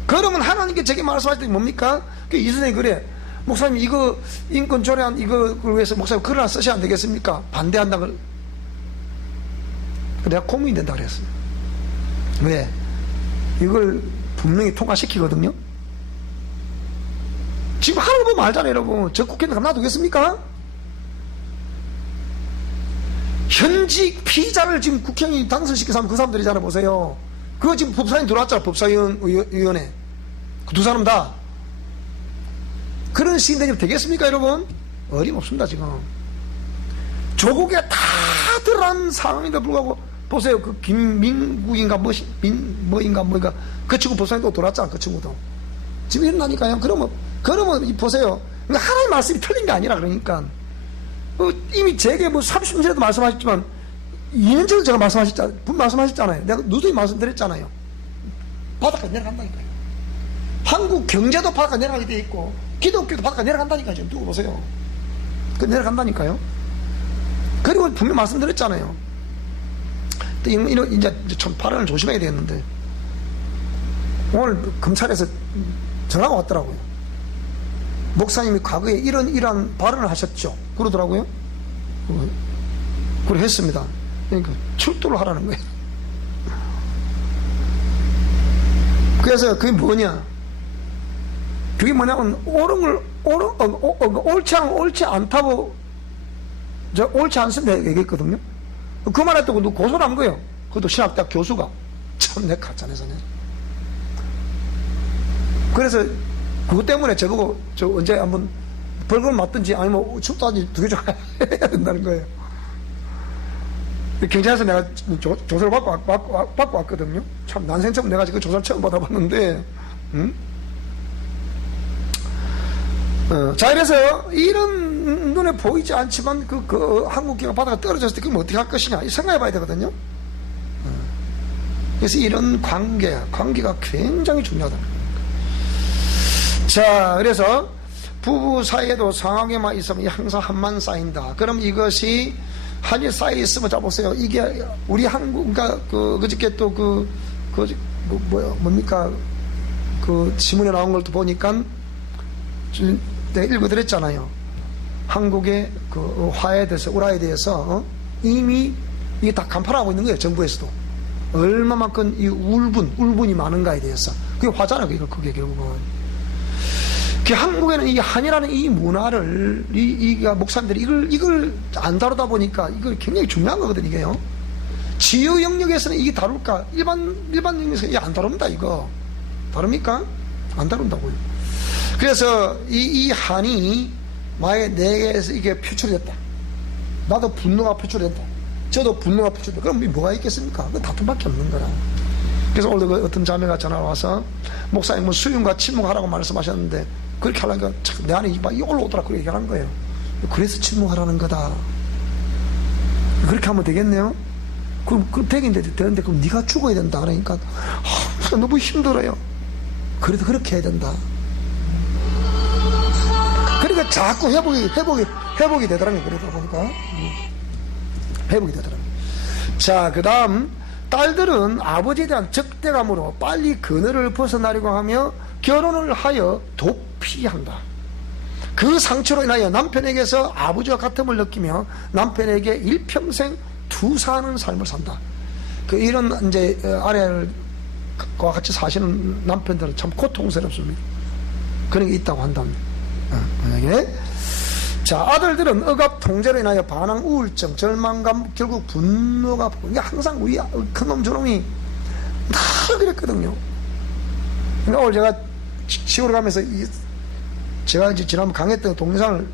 그러면 하나님께 제게 말씀하실 때 뭡니까? 이 선생님이 그래. 목사님, 이거 인권 조례안 이거를 위해서 목사님 글을 하나 쓰셔야 안 되겠습니까? 반대한다. 내가 고민이 된다 그랬어요. 왜? 이걸 분명히 통과시키거든요. 지금 하는 거 보면 알잖아요, 여러분. 저 국회의원 놔두겠습니까? 현직 피의자를 지금 국회의원이 당선시킨 사람 그 사람들이잖아요, 보세요. 그거 지금 법사위원 들어왔잖아. 법사위원회. 그 두 사람 다. 그런 시인들이 되겠습니까, 여러분? 어림없습니다, 지금. 조국에 다 들어간 상황인데 불구하고, 보세요. 그 김민국인가, 뭐인가, 그 친구 법사위원 또 들어왔잖아, 그 친구도. 지금 이런다니까요. 그러면 보세요. 하나의 말씀이 틀린 게 아니라, 그러니까. 이미 제게 뭐 30년 전에도 말씀하셨지만, 2년 전에 제가 말씀하셨잖아요. 내가 누누이 말씀드렸잖아요. 바닥까지 내려간다니까요. 한국 경제도 바닥까지 내려가게 돼 있고, 기독교도 바닥까지 내려간다니까요. 지금 두고 보세요. 내려간다니까요. 그리고 분명히 말씀드렸잖아요. 또 이제 참 발언을 조심해야 되겠는데, 오늘 검찰에서 전화가 왔더라고요. 목사님이 과거에 이런 발언을 하셨죠. 그러더라고요. 그래 했습니다. 그러니까 출두를 하라는 거예요. 그래서 그게 뭐냐? 그게 뭐냐면 옳은 걸 옳지 않다고, 옳지 않습니다. 얘기했거든요. 그 말했다고 누구 고소를 한 거예요. 그것도 신학대학 교수가. 참, 내 가짜내서네. 그래서, 그것 때문에 저보고, 언제 한번 벌금을 맞든지 아니면 춥다든지 두 개 좀 해야 된다는 거예요. 경찰에서 내가 조사를 받고 왔거든요. 참, 난생 처음 내가 지금 조사를 처음 받아봤는데, 자, 그래서 이런 눈에 보이지 않지만 그 한국기가 바다가 떨어졌을 때 그럼 어떻게 할 것이냐 생각해 봐야 되거든요. 그래서 이런 관계가 굉장히 중요하다. 자, 그래서 부부 사이에도 상하게만 있으면 항상 한만 쌓인다. 그럼 이것이 한이 쌓여 있으면, 자 보세요. 이게 우리 한국, 그러니까 그저께 또 뭡니까? 그 신문에 나온 걸 또 보니까 내가 읽어드렸잖아요. 한국의 그 화해에 대해서, 우라에 대해서 이미 이게 다 간파하고 있는 거예요. 정부에서도. 얼마만큼 이 울분이 많은가에 대해서. 그게 화잖아요. 그게 결국은. 한국에는 이 한이라는 이 문화를, 목사님들이 이걸 안 다루다 보니까 이거 굉장히 중요한 거거든요, 이게요. 지유 영역에서는 이게 다룰까? 일반 영역에서 이게 안 다룹니다, 이거. 다릅니까? 안 다룬다고요. 그래서 이 한이 만약에 내게서 이게 표출됐다. 나도 분노가 표출됐다. 저도 분노가 표출됐다. 그럼 뭐가 있겠습니까? 그 다툼밖에 없는 거라. 그래서 오늘도 그 어떤 자매가 전화 와서 목사님 수용과 침묵하라고 말씀하셨는데 그렇게 하려니까 내 안에 막 올라오더라 그렇게 얘기하는 거예요. 그래서 침묵하라는 거다. 그렇게 하면 되겠네요. 그럼 되는데 그럼 네가 죽어야 된다. 그러니까 너무 힘들어요. 그래도 그렇게 해야 된다. 그러니까 자꾸 회복이 되더라고요. 그러다 보니까 회복이 되더라고요. 자, 그 다음 딸들은 아버지에 대한 적대감으로 빨리 그늘을 벗어나려고 하며 결혼을 하여 도피한다. 그 상처로 인하여 남편에게서 아버지와 같음을 느끼며 남편에게 일평생 투사하는 삶을 산다. 이런 이제 아내와 같이 사시는 남편들은 참 고통스럽습니다. 그런 게 있다고 한답니다. 만약에 자, 아들들은 억압 통제로 인하여 반항, 우울증, 절망감, 결국 분노가, 이게 항상 우리 큰놈 저놈이 다 그랬거든요. 그러니까 오늘 제가 시골에 가면서 제가 이제 지난번 강했던 동영상을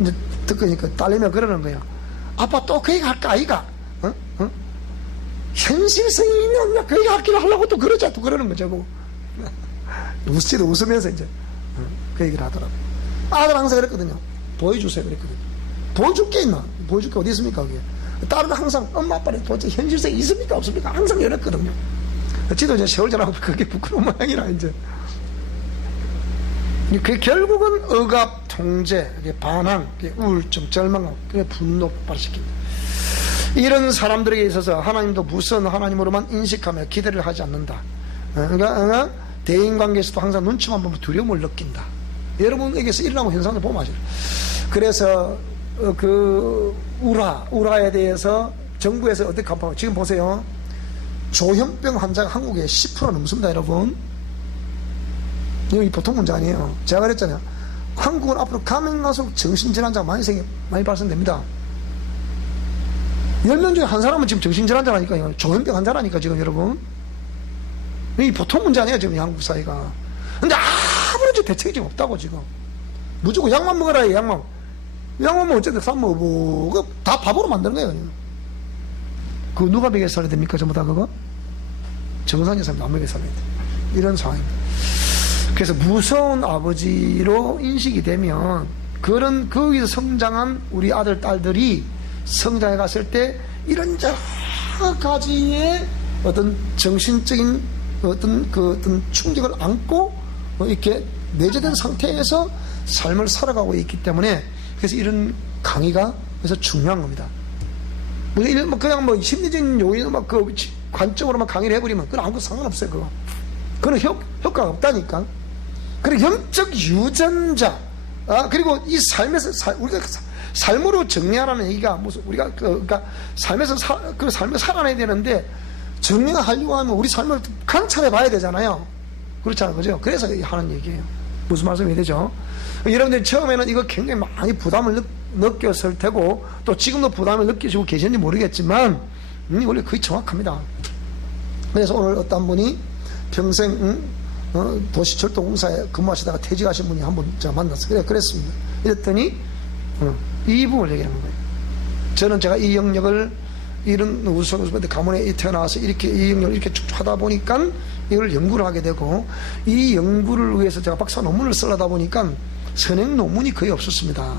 이제 듣으니까 딸내미가 그러는 거예요. 아빠 또 그 얘기 할까, 아이가? 현실성이 있는 그 얘기 하기를 하려고 또 그러자, 또 그러는 거죠. 뭐. 웃으면서 이제 그 얘기를 하더라고요. 아들 항상 그랬거든요. 보여주세요. 그랬거든요. 보여줄 게 있나? 보여줄 게 어디 있습니까? 그게. 딸은 항상 엄마 아빠는 도대체 현실성이 있습니까? 없습니까? 항상 이랬거든요. 지도 이제 세월 지나고 그게 부끄러운 모양이라 이제. 그 결국은 억압, 통제, 반항, 우울증, 절망감, 분노 발생시킵니다. 이런 사람들에게 있어서 하나님도 무선 하나님으로만 인식하며 기대를 하지 않는다. 그러니까 대인관계에서도 항상 눈치만 보면 두려움을 느낀다. 여러분에게서 일어나는 현상을 보면 아시죠. 그래서 우라에 대해서 정부에서 어떻게 간파하고 지금 보세요. 조현병 환자가 한국에 10% 넘습니다, 여러분. 이거 보통 문제 아니에요. 제가 그랬잖아요. 한국은 앞으로 가면 갈수록 정신질환자가 많이 발생됩니다. 10명 중에 한 사람은 지금 정신질환자라니까요. 조현병 환자라니까 지금 여러분. 이 보통 문제 아니에요, 지금 한국 사회가. 근데 아무런 대책이 지금 없다고 지금. 무조건 약만 먹어라, 약만. 약만 먹으면 어쨌든 싼 먹고, 다 바보로 만드는 거예요, 그냥. 그거 누가 먹여 살아야 됩니까, 전부 다 그거? 정상의 사람이 안 먹여 살아야 돼. 이런 상황입니다. 그래서 무서운 아버지로 인식이 되면, 거기서 성장한 우리 아들, 딸들이 성장해 갔을 때, 이런 여러 가지의 어떤 정신적인 어떤 충격을 안고, 이렇게 내재된 상태에서 삶을 살아가고 있기 때문에 그래서 이런 강의가 그래서 중요한 겁니다. 그냥 심리적인 요인을 관점으로만 강의를 해버리면 그건 아무것도 상관없어요. 그건 효과가 없다니까. 그리고 영적 유전자, 그리고 이 삶에서 우리가 삶으로 정리하라는 얘기가 무슨 우리가 그러니까 삶에서 삶을 살아내야 되는데 정리하려고 하면 우리 삶을 관찰해 봐야 되잖아요. 그렇잖아요, 그죠? 그래서 하는 얘기예요. 무슨 말씀이 되죠? 여러분들이 처음에는 이거 굉장히 많이 부담을 느꼈을 테고 또 지금도 부담을 느끼시고 계신지 모르겠지만 원래 거의 정확합니다. 그래서 오늘 어떤 분이 평생 도시철도공사에 근무하시다가 퇴직하신 분이 한 분 제가 만났어요. 그랬습니다. 이랬더니 이 부분을 얘기하는 거예요. 저는 제가 이 영역을 이런 우수한데 가문에 태어나서 이렇게 이 영역을 이렇게 쭉 하다 보니까 이걸 연구를 하게 되고 이 연구를 위해서 제가 박사 논문을 쓰려다 보니까 선행 논문이 거의 없었습니다.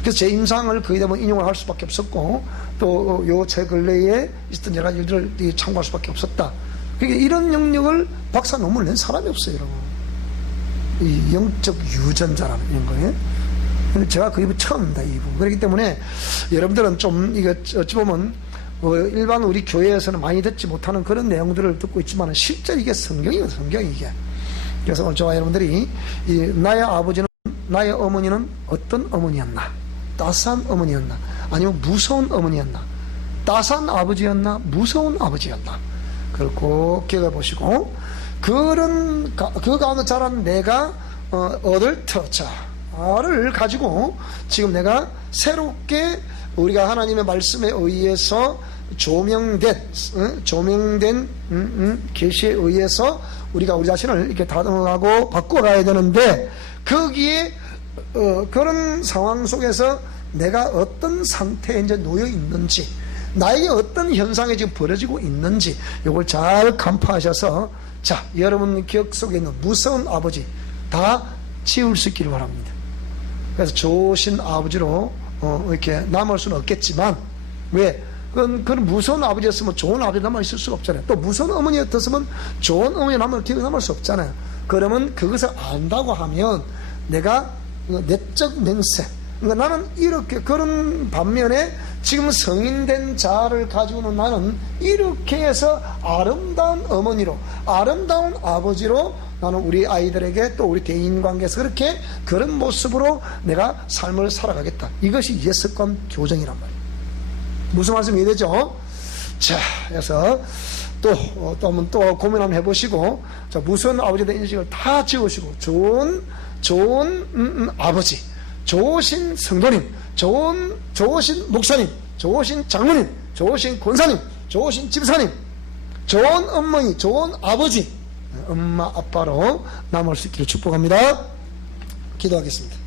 그래서 제 임상을 거의 대부분 인용을 할 수밖에 없었고 또 요 제 근래에 있었던 여러 가지 일들을 참고할 수밖에 없었다. 그러니까 이런 영역을 박사 논문을 낸 사람이 없어요, 여러분. 이 영적 유전자라는 이런 거예요. 제가 거의 처음입니다, 이 부분. 그렇기 때문에 여러분들은 좀 이거 어찌 보면 일반 우리 교회에서는 많이 듣지 못하는 그런 내용들을 듣고 있지만 실제 이게 성경이에요, 성경이 이게. 그래서 오늘 저와 여러분들이 나의 아버지는, 나의 어머니는 어떤 어머니였나? 따스한 어머니였나? 아니면 무서운 어머니였나? 따스한 아버지였나? 무서운 아버지였나? 그걸 꼭 기억해 보시고 그 가운데 자란 내가 얻을 터자를 가지고 지금 내가 새롭게 우리가 하나님의 말씀에 의해서 조명된 계시에 의해서 우리가 우리 자신을 이렇게 다듬어가고 바꿔가야 되는데 거기에 그런 상황 속에서 내가 어떤 상태에 이제 놓여 있는지 나에게 어떤 현상이 지금 벌어지고 있는지 이걸 잘 간파하셔서 자 여러분 기억 속에 있는 무서운 아버지 다 지울 수 있기를 바랍니다. 그래서 좋으신 아버지로 이렇게 남을 수는 없겠지만 왜? 그런 무서운 아버지였으면 좋은 아버지 남아 있을 수가 없잖아요. 또 무서운 어머니였으면 좋은 어머니 기억이 남을 수 없잖아요. 그러면 그것을 안다고 하면 내가 내적 맹세 그러니까 나는 이렇게 그런 반면에 지금 성인된 자를 가지고는 나는 이렇게 해서 아름다운 어머니로 아름다운 아버지로 나는 우리 아이들에게 또 우리 대인관계에서 그렇게 그런 모습으로 내가 삶을 살아가겠다. 이것이 예습관 교정이란 말이에요. 무슨 말씀이 이해되죠? 자, 그래서 또 고민 한번 해보시고 자, 무슨 아버지에 대한 인식을 다 지우시고 좋은 아버지, 좋으신 성도님, 좋으신 목사님, 좋으신 장로님, 좋으신 권사님, 좋으신 집사님, 좋은 어머니, 좋은 아버지, 엄마, 아빠로 남을 수 있기를 축복합니다. 기도하겠습니다.